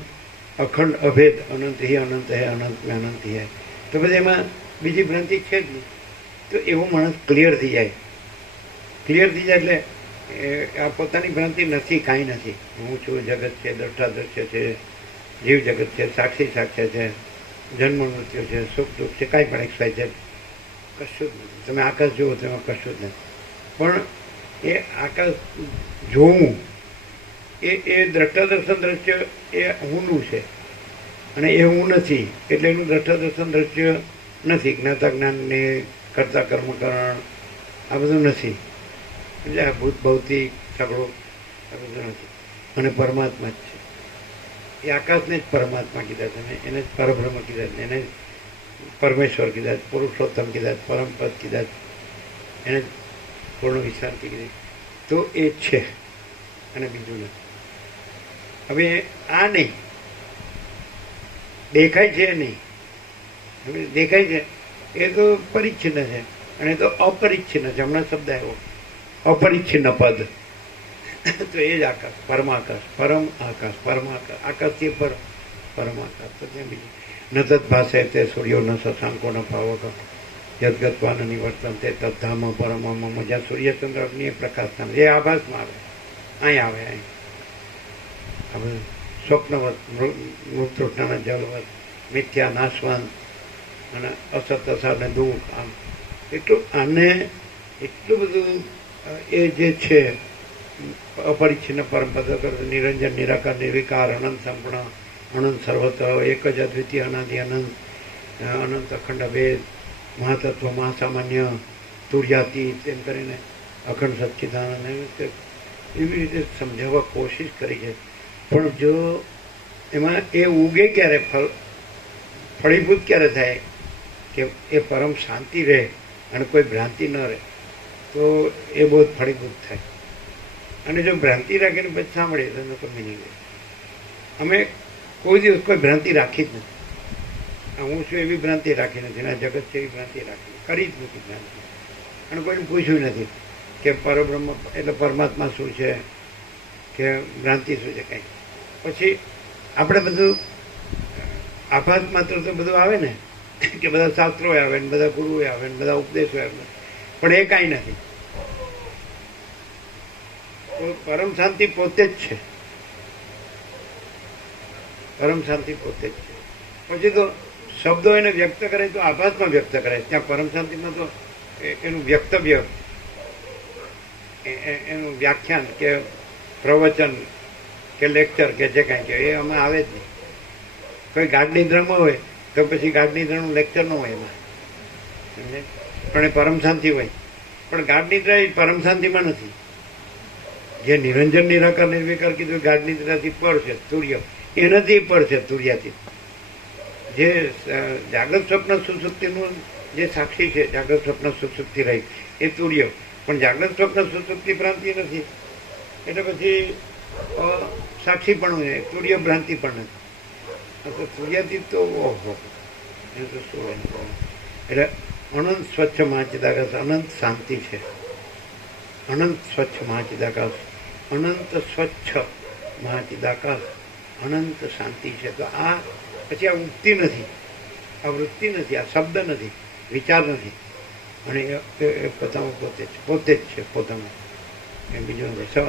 અખંડ અભેદ, અનંત હી અનંત હે, અનંત મેં અનંત હી હે. તો પછી એમાં બીજી ભ્રાંતિ છે જ નહીં. તો એવો માણસ ક્લિયર થઈ જાય. ક્લિયર થઈ જાય એટલે આ પોતાની ભ્રાંતિ નથી, કાંઈ નથી. હું છું, જગત છે, દ્રષ્ટા દ્રશ્ય છે, જીવ જગત છે, સાક્ષી સાક્ષ્ય છે, જન્મ મૃત્યુ છે, સુખ દુઃખ છે, કાંઈ પણ એક્સવાય છે, કશું જ નથી. તમે આકાશ જુઓ તેમાં કશું જ નથી. પણ એ આકાશ જોવું એ દ્રષ્ટા દર્શન દ્રશ્ય એ હુંનું છે અને એ હું નથી. એટલે એનું દ્રષ્ટા દર્શન દ્રશ્ય નથી. જ્ઞાતા જ્ઞાનને કરતા કર્મકરણ આ બધું નથી. એટલે આ ભૂત ભૌતિક સગડો આ બધું નથી. અને પરમાત્મા જ છે. એ આકાશને જ પરમાત્મા કીધા છે, એને જ પરબ્રહ્મ કીધા છે, એને જ પરમેશ્વર કીધા છે, પુરુષોત્તમ કીધા છે, પરમપદ કીધા છે, એને જ પૂર્ણ વિશ્રાંતિ કીધી. તો એ છે અને બીજું નથી. હવે આ નહીં દેખાય છે, નહીં હવે દેખાય છે એ તો પરિચ્છિન્ન છે અને એ તો અપરિચ્છિન્ન છે. હમણાં શબ્દ આવ્યો અપરિચ્છિન્ન પદ. તો એ જ આકાશ, પરમાકાશ, પરમ આકાશ, પરમાકાશ, આકાશથી પર પરમાકાશ. તો ત્યાં બીજું ન તદ્ભાસે તે સૂર્યો ન શશાંકો ન પાવક યદગત્વાન નિવર્તન તે તદ્ધામ પરમમાં મજા સૂર્યચંદ્ર અગ્નિ પ્રકાશના એ આભાસમાં આવે, અહીં આવે, અહીં હવે સ્વપ્નવત મૃતૃષ્ણના જલવત મિથ્યા નાશવંત અને અસત અસાને દુઃખ આમ એટલું આને એટલું બધું એ જે છે અપરિચ્છિન્ન પરમ પદ નિરંજન નિરાકાર નિર્વિકાર અનંત સંપૂર્ણ અનંત સર્વત એક જ અદ્વિતીય અનાદિ અનંત અનંત અખંડ ભેદ મહાતત્વ મહાસામાન્ય તુર્યાતી એમ કરીને અખંડ સચ્ચિદાનંદ એવી રીતે સમજાવવા કોશિશ કરી છે. પણ જો એમાં એ ઉગે ક્યારે ફળીભૂત ક્યારે થાય કે એ પરમ શાંતિ રહે અને કોઈ ભ્રાંતિ ન રહે તો એ બહુ ફળીભૂત થાય. અને જો ભ્રાંતિ રાખીને પછી સાંભળીએ તો એનો કોઈ મિનિંગ રહે. અમે કોઈ દિવસ કોઈ ભ્રાંતિ રાખી જ નથી. હું છું એવી ભ્રાંતિ રાખી નથી, આ જગત છે એવી ભ્રાંતિ રાખી કરી જ નથી ભ્રાંતિ. અને કોઈને પૂછ્યું નથી કે પરબ્રહ્મ એટલે પરમાત્મા શું છે કે ભ્રાંતિ શું છે કંઈ. પછી આપણે બધું આભાસ માત્ર તો બધું આવે ને કે બધા શાસ્ત્રોએ આવે ને બધા ગુરુએ આવે ને બધા ઉપદેશો આવે, પણ એ કાંઈ નથી. પરમ શાંતિ પોતે જ છે, પરમ શાંતિ પોતે જ છે. પછી તો શબ્દો એને વ્યક્ત કરે તો આભાસમાં વ્યક્ત કરે. ત્યાં પરમ શાંતિમાં તો એનું વ્યક્તવ્ય, એનું વ્યાખ્યાન કે પ્રવચન કે લેક્ચર કે જે કાંઈ કે એ અમે આવે જ નહીં. કોઈ ગાઢ નિદ્રામાં હોય તો પછી ગાઢ નિદ્રાનું લેક્ચર ન હોય એમાં, સમજે, પણ એ પરમ શાંતિ હોય. પણ ગાઢ નિદ્રા એ પરમ શાંતિમાં નથી. જે નિરંજન નિરાકાર નિર્વિકાર કીધું ગાઢ નિદ્રાથી પર છે સૂર્ય, એનાથી પર છે સૂર્યાથી. જે જાગ્રત સ્વપ્ન સુસુપ્તિનું જે સાક્ષી છે, જાગ્રત સ્વપ્ન સુસુપ્તિ રહી એ સૂર્ય, પણ જાગ્રત સ્વપ્ન સુસુપ્તિ ભ્રાંતિ નથી. એટલે પછી સાક્ષી પણ સૂર્ય ભ્રાંતિ પણ નથી. તો સૂર્યાથી તો ઓહો એ તો શું એટલે અનંત સ્વચ્છ મહાચિદાકાશ અનંત શાંતિ છે. અનંત સ્વચ્છ મહાચિદાકાશ અનંત સ્વચ્છ મહાચિદાકાશ અનંત શાંતિ છે. તો આ પછી આ ઉક્તિ નથી, આ વૃત્તિ નથી, આ શબ્દ નથી, વિચાર નથી. અને એ પોતામાં પોતે જ છે પોતામાં, એ બીજું નથી.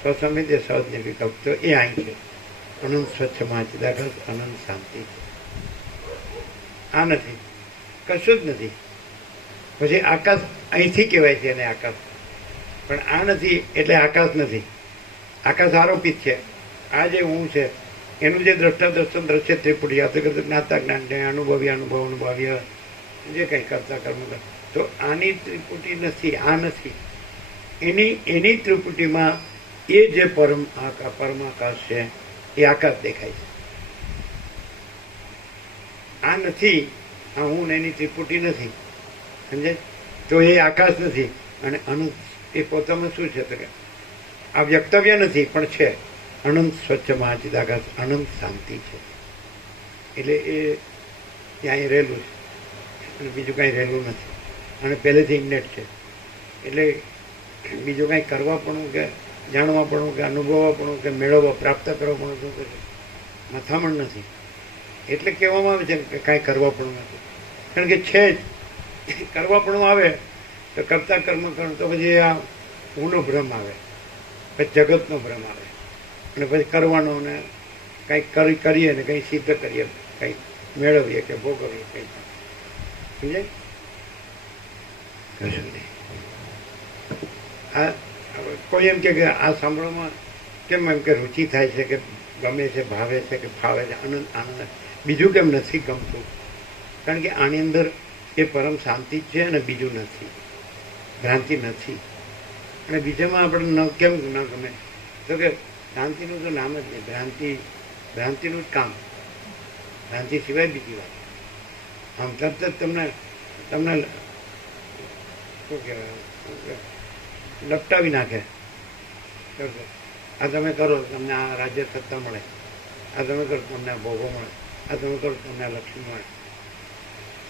સ્વસમિત એ સહજ નિર્વિકલ્પ તો એ અહીં છે. અનંત સ્વચ્છ મહાચિદાકાશ અનંત શાંતિ છે. આ નથી, કશું જ નથી. પછી આકાશ અહીંથી કહેવાય છે એને આકાશ, પણ આ નથી એટલે આકાશ નથી. આકાશ આરોપિત છે. આ જે હું છે એનું જે દ્રષ્ટા દર્શન દ્રશ્ય ત્રિપુટી આ તો જ્ઞાતા જ્ઞાન અનુભવી અનુભવ્ય જે કંઈ કરતા કર્મ, તો આની ત્રિપુટી નથી, આ નથી. એની ત્રિપુટીમાં એ જે પરમાકાશ છે એ આકાશ દેખાય છે. આ નથી, આ હું એની ત્રિપુટી નથી, સમજે, તો એ આકાશ નથી. અને અનંત એ પોતામાં શું છે તો કે આ વ્યક્તવ્ય નથી પણ છે. અનંત સ્વચ્છ મહાચિદાકાશ અનંત શાંતિ છે. એટલે એ ત્યાં રહેલું છે અને બીજું કાંઈ રહેલું નથી. અને પહેલેથી ઇન્નેટ છે. એટલે બીજું કાંઈ કરવા પણ કે જાણવા પણ કે અનુભવવા પણ કે મેળવવા પ્રાપ્ત કરવા પણ શું કે મથામણ નથી. એટલે કહેવામાં આવે છે કે કાંઈ કરવા પણ નથી, કારણ કે છે જ. કરવા પણ આવે તો કરતા કર્મ કરો તો પછી આ ઊનો ભ્રમ આવે, પછી જગતનો ભ્રમ આવે, અને પછી કરવાનો ને કંઈક કરીએ ને કંઈ સિદ્ધ કરીએ, કંઈક મેળવીએ કે ભોગવીએ કંઈક, સમજાય કશું નહીં. આ કોઈ એમ કે આ સાંભળવામાં કેમ એમ કે રુચિ થાય છે કે ગમે છે, ભાવે છે કે ફાવે છે, આનંદ આનંદ. બીજું કેમ નથી ગમતું? કારણ કે આની અંદર એ પરમ શાંતિ છે અને બીજું નથી, ભ્રાંતિ નથી. અને બીજામાં આપણે કેમ ન ગમે તો કે શાંતિનું તો નામ જ નહીં, ભ્રાંતિનું જ કામ. ભ્રાંતિ સિવાય બીજી વાત આમ તરત જ તમને શું કહેવાય લપટાવી નાખે. આ તમે કરો તમને આ રાજ્ય સત્તા મળે, આ તમે કરો તમને આ ભોગો મળે, આ તમે કરો તમને આ લક્ષ્મી મળે.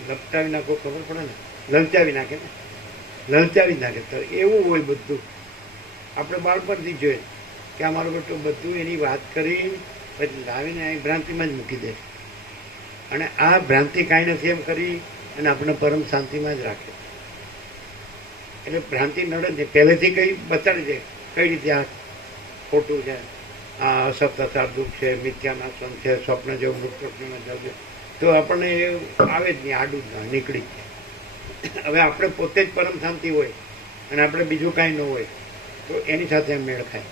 લપટાવી નાખો ખબર પડે ને, લલચાવી નાખે ને, લલચાવી નાખે. તો એવું હોય બધું. આપણે બાળપણથી જોઈએ કે આ મારું બેટું બધું એની વાત કરી પછી લાવીને અહીં ભ્રાંતિમાં જ મૂકી દે અને આ ભ્રાંતિ કાંઈ નથી એમ કરી અને આપણને પરમ શાંતિમાં જ રાખે. એટલે ભ્રાંતિ નડે છે પહેલેથી કઈ બતાડી દે કઈ રીતે આ ખોટું છે, આ અસત્યતા દુઃખ છે, મિથ્યાનાશન છે, સ્વપ્ન જેવું મૃત્યુમાં જવું, તો આપણને એ આવે જ નહીં, આડું જ ના નીકળી જ જાય. હવે આપણે પોતે જ પરમ શાંતિ હોય અને આપણે બીજું કાંઈ ન હોય તો એની સાથે એમ મેળ ખાય.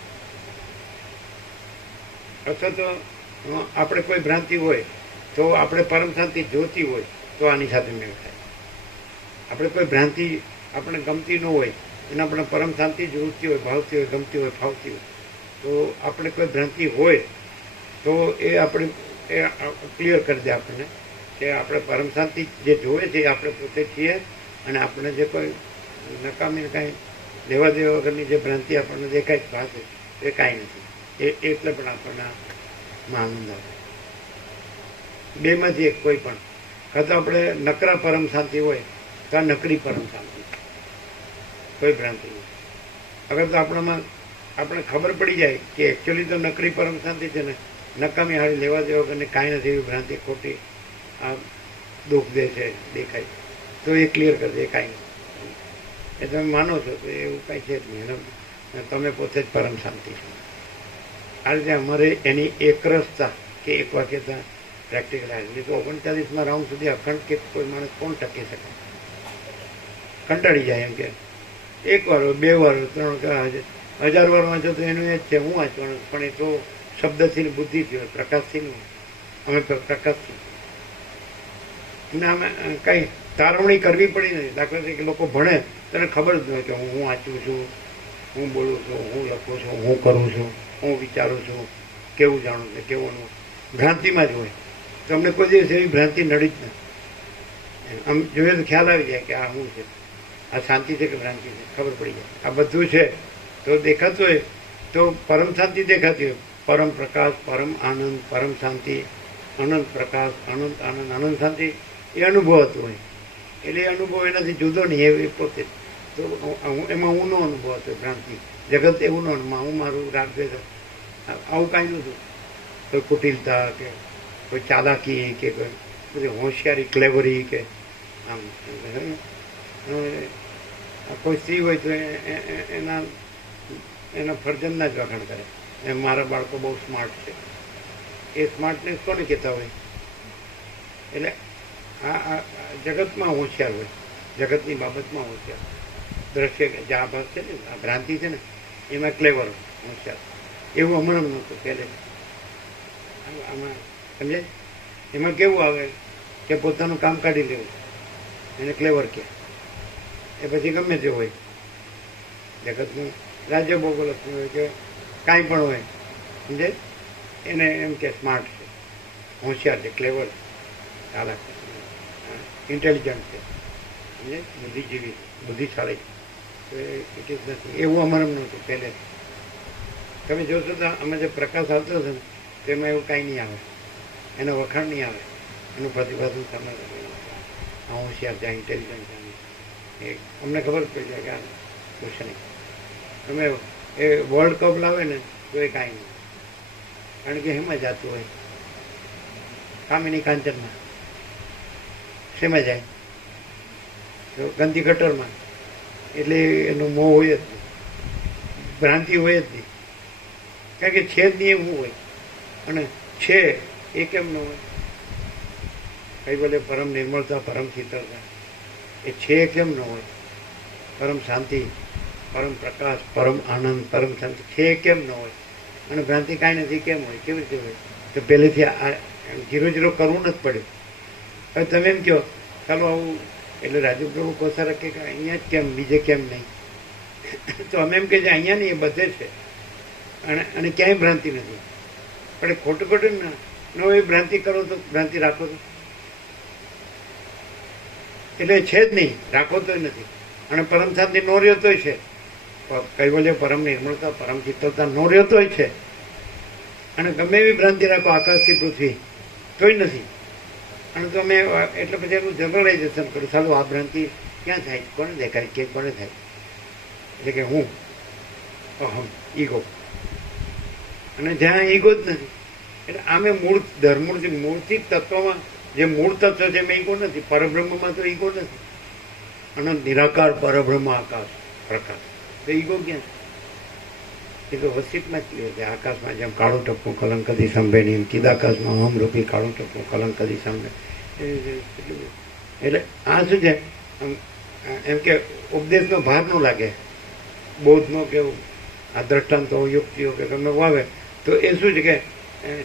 અથવા તો આપણે કોઈ ભ્રાંતિ હોય તો આપણે પરમ શાંતિ જોતી હોય તો આની સાથે મેળ ખાય. આપણે કોઈ ભ્રાંતિ આપણે ગમતી ન હોય એને આપણે પરમ શાંતિ જોતી હોય, ભાવતી હોય, ગમતી હોય, ફાવતી હોય, તો આપણે કોઈ ભ્રાંતિ હોય તો એ આપણે એ ક્લિયર કરી દે આપણને કે આપણે પરમ શાંતિ જે જોવે છે એ આપણે પોતે છીએ અને આપણે જે કોઈ નકામી કાંઈ લેવા દેવા વગરની જે ભ્રાંતિ આપણને દેખાય ભાષે એ કાંઈ નથી. એટલે પણ આપણને આનંદ આવે. બેમાંથી એક કોઈ પણ કાં તો આપણે નકરા પરમ શાંતિ હોય તો આ નકરી પરમ શાંતિ, કોઈ ભ્રાંતિ નહીં. અગર તો આપણામાં આપણે ખબર પડી જાય કે એકચ્યુઅલી તો નકરી પરમ શાંતિ છે ને, નકામી હાળી લેવા દેવા વગરની કાંઈ નથી એવી ભ્રાંતિ ખોટી આ દુઃખ દે છે દેખાય તો એ ક્લિયર કરી દે કાંઈ નહીં. એ તમે માનો છો તો એવું કાંઈ છે જ નહીં, તમે પોતે જ પરમ શાંતિ છો. આ રીતે અમારે એની એકરસતા કે એક વાક્યતા પ્રેક્ટિકલ આવી તો 39માં રાઉન્ડ સુધી અખંડ કે કોઈ માણસ કોણ ટકી શકે? કંટાળી જાય એમ કે એક વાર 2 વાર 3 1000 વાર વાંચો તો એનું એ જ છે હું વાંચવાનું, પણ એ તો શબ્દથી બુદ્ધિથી હોય, પ્રકાશથી નહીં. અમે પ્રકાશથી એને અમે કંઈ તારવણી કરવી પડી નથી. દાખલા તરીકે લોકો ભણે તને ખબર જ ન હોય કે હું વાંચું છું, હું બોલું છું, હું લખું છું, હું કરું છું, હું વિચારું છું, કેવું જાણું છું, કેવું નહીં, ભ્રાંતિમાં જ હોય. તો અમને કોઈ દિવસ એવી ભ્રાંતિ નડી જ નથી. આમ જોઈએ તો ખ્યાલ આવી જાય કે આ શું છે, આ શાંતિ છે કે ભ્રાંતિ છે, ખબર પડી જાય. આ બધું છે તો દેખાતું હોય તો પરમ શાંતિ દેખાતી હોય, પરમ પ્રકાશ, પરમ આનંદ, પરમ શાંતિ, અનંત પ્રકાશ, અનંત આનંદ, અનંત શાંતિ એ અનુભવાતું હોય. એટલે એ અનુભવ એનાથી જુદો નહીં, એ પોતે તો એમાં હું નો અનુભવ હતો ભ્રાંતિ. જગત એવું ન હું મારું રાગદ્વેષ આવું કાંઈ નહોતું. કોઈ કુટિલતા કે કોઈ ચાલાકી કે કોઈ બધી હોશિયારી, ક્લેવરી કે આમ કોઈ સ્ત્રી હોય તો એના ફરજનના જ વખાણ કરે. મારા બાળકો બહુ સ્માર્ટ છે. એ સ્માર્ટનેસ કોને કહેતા હોય? એટલે આ જગતમાં હોશિયાર હોય, જગતની બાબતમાં હોશિયાર. દ્રશ્ય જે આભાસ છે ને, આ ભ્રાંતિ છે ને એમાં ક્લેવર હોશિયાર. એવું હમણાં નહોતું પહેલે. આમાં સમજે એમાં કેવું આવે કે પોતાનું કામ કાઢી લેવું એને ક્લેવર કહે. એ પછી ગમે તે હોય જગતનું રાજ્ય ભોગવલક્ષ્મી હોય કે કાંઈ પણ હોય સમજે એને એમ કે સ્માર્ટ છે, હોશિયાર છે, ક્લેવર, ચાલાક, ઇન્ટેલિજન્ટ છે, સમજે બુદ્ધિજીવી, બુદ્ધિશાળી. તો ઇટ ઇઝ નથી. એવું અમારે નહોતું પહેલે. તમે જોશો તો અમે જે પ્રકાશ આવતો હતો ને તેમાં એવું કાંઈ નહીં આવે, એનો વખાણ નહીં આવે, એનું પ્રતિપાદન તમે આ હોશિયાર છે, ઇન્ટેલિજન્ટ છે. એ અમને ખબર પડી જાય કે આ કુછ નહીં. તમે એ વર્લ્ડ કપ લાવે ને તો એ કાંઈ નહીં, કારણ કે એમાં જતું હોય કામિની કાંચનમાં, શેમાં જાય તો ગંદી ગટરમાં. એટલે એનો મોહ હોય જ નહીં, ભ્રાંતિ હોય જ નહીં, કારણ કે છે જ નહીં એવું હોય. અને છે એ કેમ ન હોય? કઈ બોલે પરમ નિર્મળતા, પરમ શીતળતા, એ છે કેમ ન હોય? પરમ શાંતિ, પરમ પ્રકાશ, પરમ આનંદ, પરમ શાંતિ છે કેમ ન હોય? અને ભ્રાંતિ કાંઈ નથી કેમ હોય? કેવી રીતે હોય? તો પહેલેથી આ 0-0 કરવું નથી પડ્યું. હવે તમે એમ કહો ચાલો આવું, એટલે રાજુપ્રભુ કોસારા કે અહીંયા જ કેમ, બીજે કેમ નહીં? તો અમે એમ કે અહીંયા નહીં, એ બધે છે અને ક્યાંય ભ્રાંતિ નથી. પણ એ ખોટું ખોટું ન એ ભ્રાંતિ કરો તો ભ્રાંતિ રાખો તો એટલે છે જ નહીં, રાખો તોય નથી. અને પરમ શાંતિ નો રહ્યો તોય છે, કૈવલ્ય, પરમ નિર્મળતા, પરમ શીતળતા નો રહ્યો તોય છે. અને ગમે એવી ભ્રાંતિ રાખો આકાશથી પૃથ્વી તોય નથી. અને તો અમે એટલે પછી એનું જનરલાઇઝેશન કરું, ચાલો આ ભ્રાંતિ ક્યાં થાય, કોને દેખાય, કે કોને થાય? એટલે કે હું, અહમ, ઈગો. અને જ્યાં ઈગો જ નથી એટલે આમે મૂળ ધર્મૂળથી મૂળથી તત્વમાં જે મૂળ તત્વ છે એમાં ઈગો નથી, પરબ્રહ્મમાં તો ઈગો નથી. અનંત નિરાકાર પરબ્રહ્મ આકાશ પ્રકાશ, તો ઈગો ક્યાં? એ તો વસિતમાં જ કહે છે, આકાશમાં જેમ કાળું ટપકું કલંકદી સંભે નહીં, ચિદાકાશમાં અહમરૂપી કાળું ટપકું કલંકદી સંભે. એટલે આ શું છે, એમ કે ઉપદેશનો ભાર ન લાગે, બૌદ્ધનો કેવું આ દ્રષ્ટાંતો યુક્તિઓ કે ગમે વાવે તો એ શું છે કે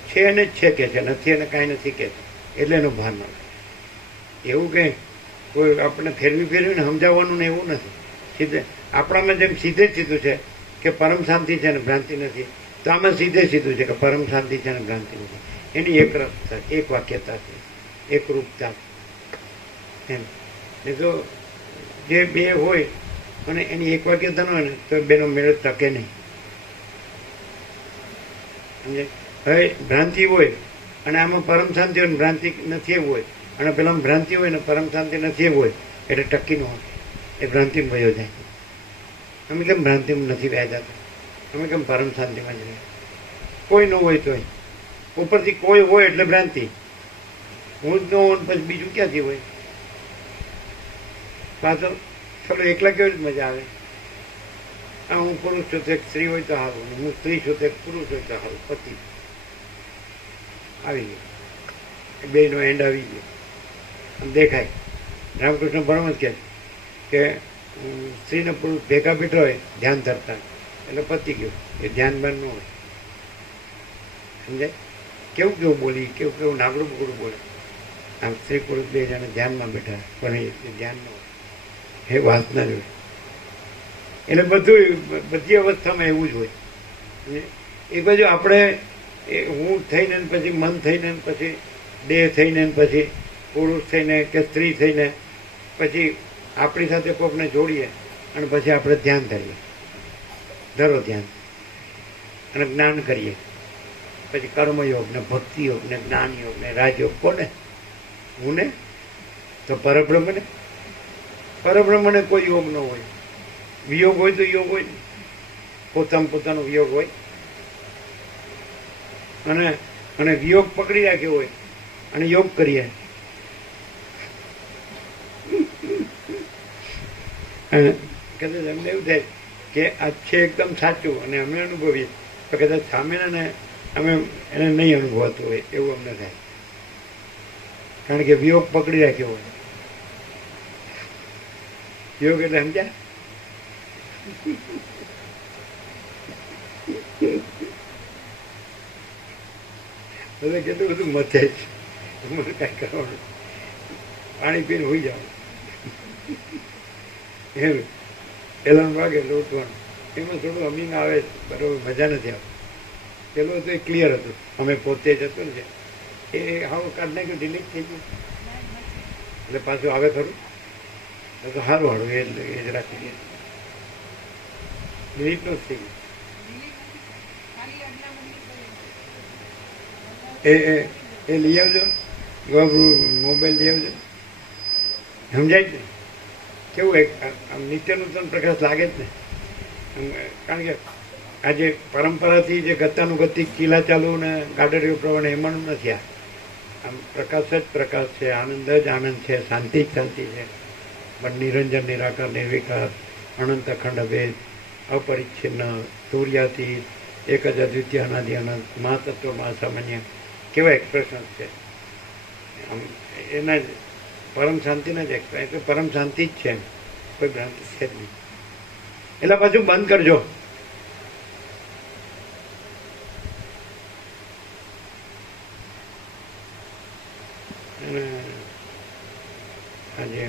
છે એને જ છે કે છે, નથી એને કાંઈ નથી કે છે, એટલે એનો ભાર ન લાગે. એવું કંઈ કોઈ આપણે ફેરવી ફેરવીને સમજાવવાનું ને એવું નથી. સીધે આપણામાં જેમ સીધે જ સીધું છે કે પરમ શાંતિ છે ને ભ્રાંતિ નથી, તો આમાં સીધે સીધું છે કે પરમ શાંતિ છે ને ભ્રાંતિ નથી. એની એક રસતા, એક વાક્યતા છે, એક રૂપતા એમ. એ તો જે બે હોય અને એની એક વાક્યતા ન હોય ને તો બેનો મેળ ટકે નહીં. સમજે? હવે ભ્રાંતિ હોય અને આમાં પરમ શાંતિ હોય ને ભ્રાંતિ નથી એવું હોય, અને પેલામાં ભ્રાંતિ હોય ને પરમ શાંતિ નથી એવું હોય, એટલે ટકી ન હોય, એ ભ્રાંતિમાં વયો જાય. અમે કેમ ભ્રાંતિમાં નથી વ્યા જતા? અમે કેમ પરમ શાંતિમાં જ રહ્યા? કોઈ ન હોય તોય ઉપરથી કોઈ હોય એટલે ભ્રાંતિ, હું જ ન હોઉં પછી બીજું ક્યાંથી હોય? પાછો ચલો એકલા કેવી રીતે મજા આવે? આ હું પુરુષ છું તો એક સ્ત્રી હોય તો સારું, હું સ્ત્રી છું તો એક પુરુષ હોય તો સારું, પતિ આવી ગયો, બેનો એન્ડ આવી ગયો, આમ દેખાય. રામકૃષ્ણ પરમહંસ કહે કે સ્ત્રીને પુરુષ ભેગા બેઠા હોય ધ્યાન ધરતા એટલે પતી ગયું, એ ધ્યાન બાન ન હોય. સમજાય? કેવું કેવું બોલી, કેવું કેવું નાગડું બગડું બોલે. આમ સ્ત્રી પુરુષ બે જણા ધ્યાનમાં બેઠા પણ એ ધ્યાન ન હોય, એ વાસના જ હોય. એટલે બધું બધી અવસ્થામાં એવું જ હોય. એ બાજુ આપણે હું થઈને પછી મન થઈને પછી દેહ થઈને પછી પુરુષ થઈને કે સ્ત્રી થઈને પછી આપણી સાથે કોકને જોડીએ અને પછી આપણે ધ્યાન ધરીએ, ધરો ધ્યાન અને જ્ઞાન કરીએ, પછી કર્મયોગ ને ભક્તિ યોગ ને જ્ઞાન યોગ ને રાજયોગ. કોને? હું ને? તો પરબ્રહ્મને? પરબ્રહ્મને કોઈ યોગ ન હોય. વિયોગ હોય તો યોગ હોય, પોતાનો વિયોગ હોય, અને વિયોગ પકડી રાખ્યો હોય અને યોગ કરીએ. કદાચ અમને એવું થાય કે આ છે એકદમ સાચું અને અમે અનુભવીએ, તો કદાચ સામેના અમે એને નહીં અનુભવાતું હોય એવું અમને થાય, કારણ કે વિયોગ પકડી રાખ્યો હોય. વિયોગ એટલે સમજ્યા? બધા કેટલું બધું મથે છે, મને કાંઈ કરવાનું, પાણી પીને હોઈ જવાનું, એમ એલાર્મ વાગે એટલે ઉઠવાનું. એમાં થોડું અમીંગ આવે, બરાબર મજા નથી આવતી. પેલું તો એ ક્લિયર હતું, અમે પોતે જ હતું ને એ હાવ કાઢ નાખ્યું, ડિલીટ થઈ ગયું, એટલે પાછું આવે ખરું તો સારું હારું એ જ રાખી દે, ડિલીટ નો જ થઈ ગયું. એ લઈ આવજો, મોબાઈલ લઈ આવજો. સમજાય જ ને? કેવું એક આમ નિત્ય નૂતન પ્રકાશ લાગે જ ને. કારણ કે આજે પરંપરાથી જે ગતાનુગતિક કિલ્લા ચાલુ ને ગાડરીઓ પ્રમાણે એમાંનું નથી. આમ પ્રકાશ જ પ્રકાશ છે, આનંદ જ આનંદ છે, શાંતિ જ શાંતિ છે. પણ નિરંજન નિરાકાર નિર્વિકાર અનંત અખંડ ભેદ અપરિચ્છિન્ન સૂર્યાતીત એક જ અદ્વિતીય અનાદિ અનંત મહાતત્વ મહાસામાન્ય કેવા એક્સપ્રેશન છે. આમ એના જ પરમ શાંતિના જ એક્સપ્રેશન, એટલે પરમ શાંતિ જ છે, કોઈ ભ્રાંતિ છે જ નહીં. એટલે પાછું બંધ કરજો. આજે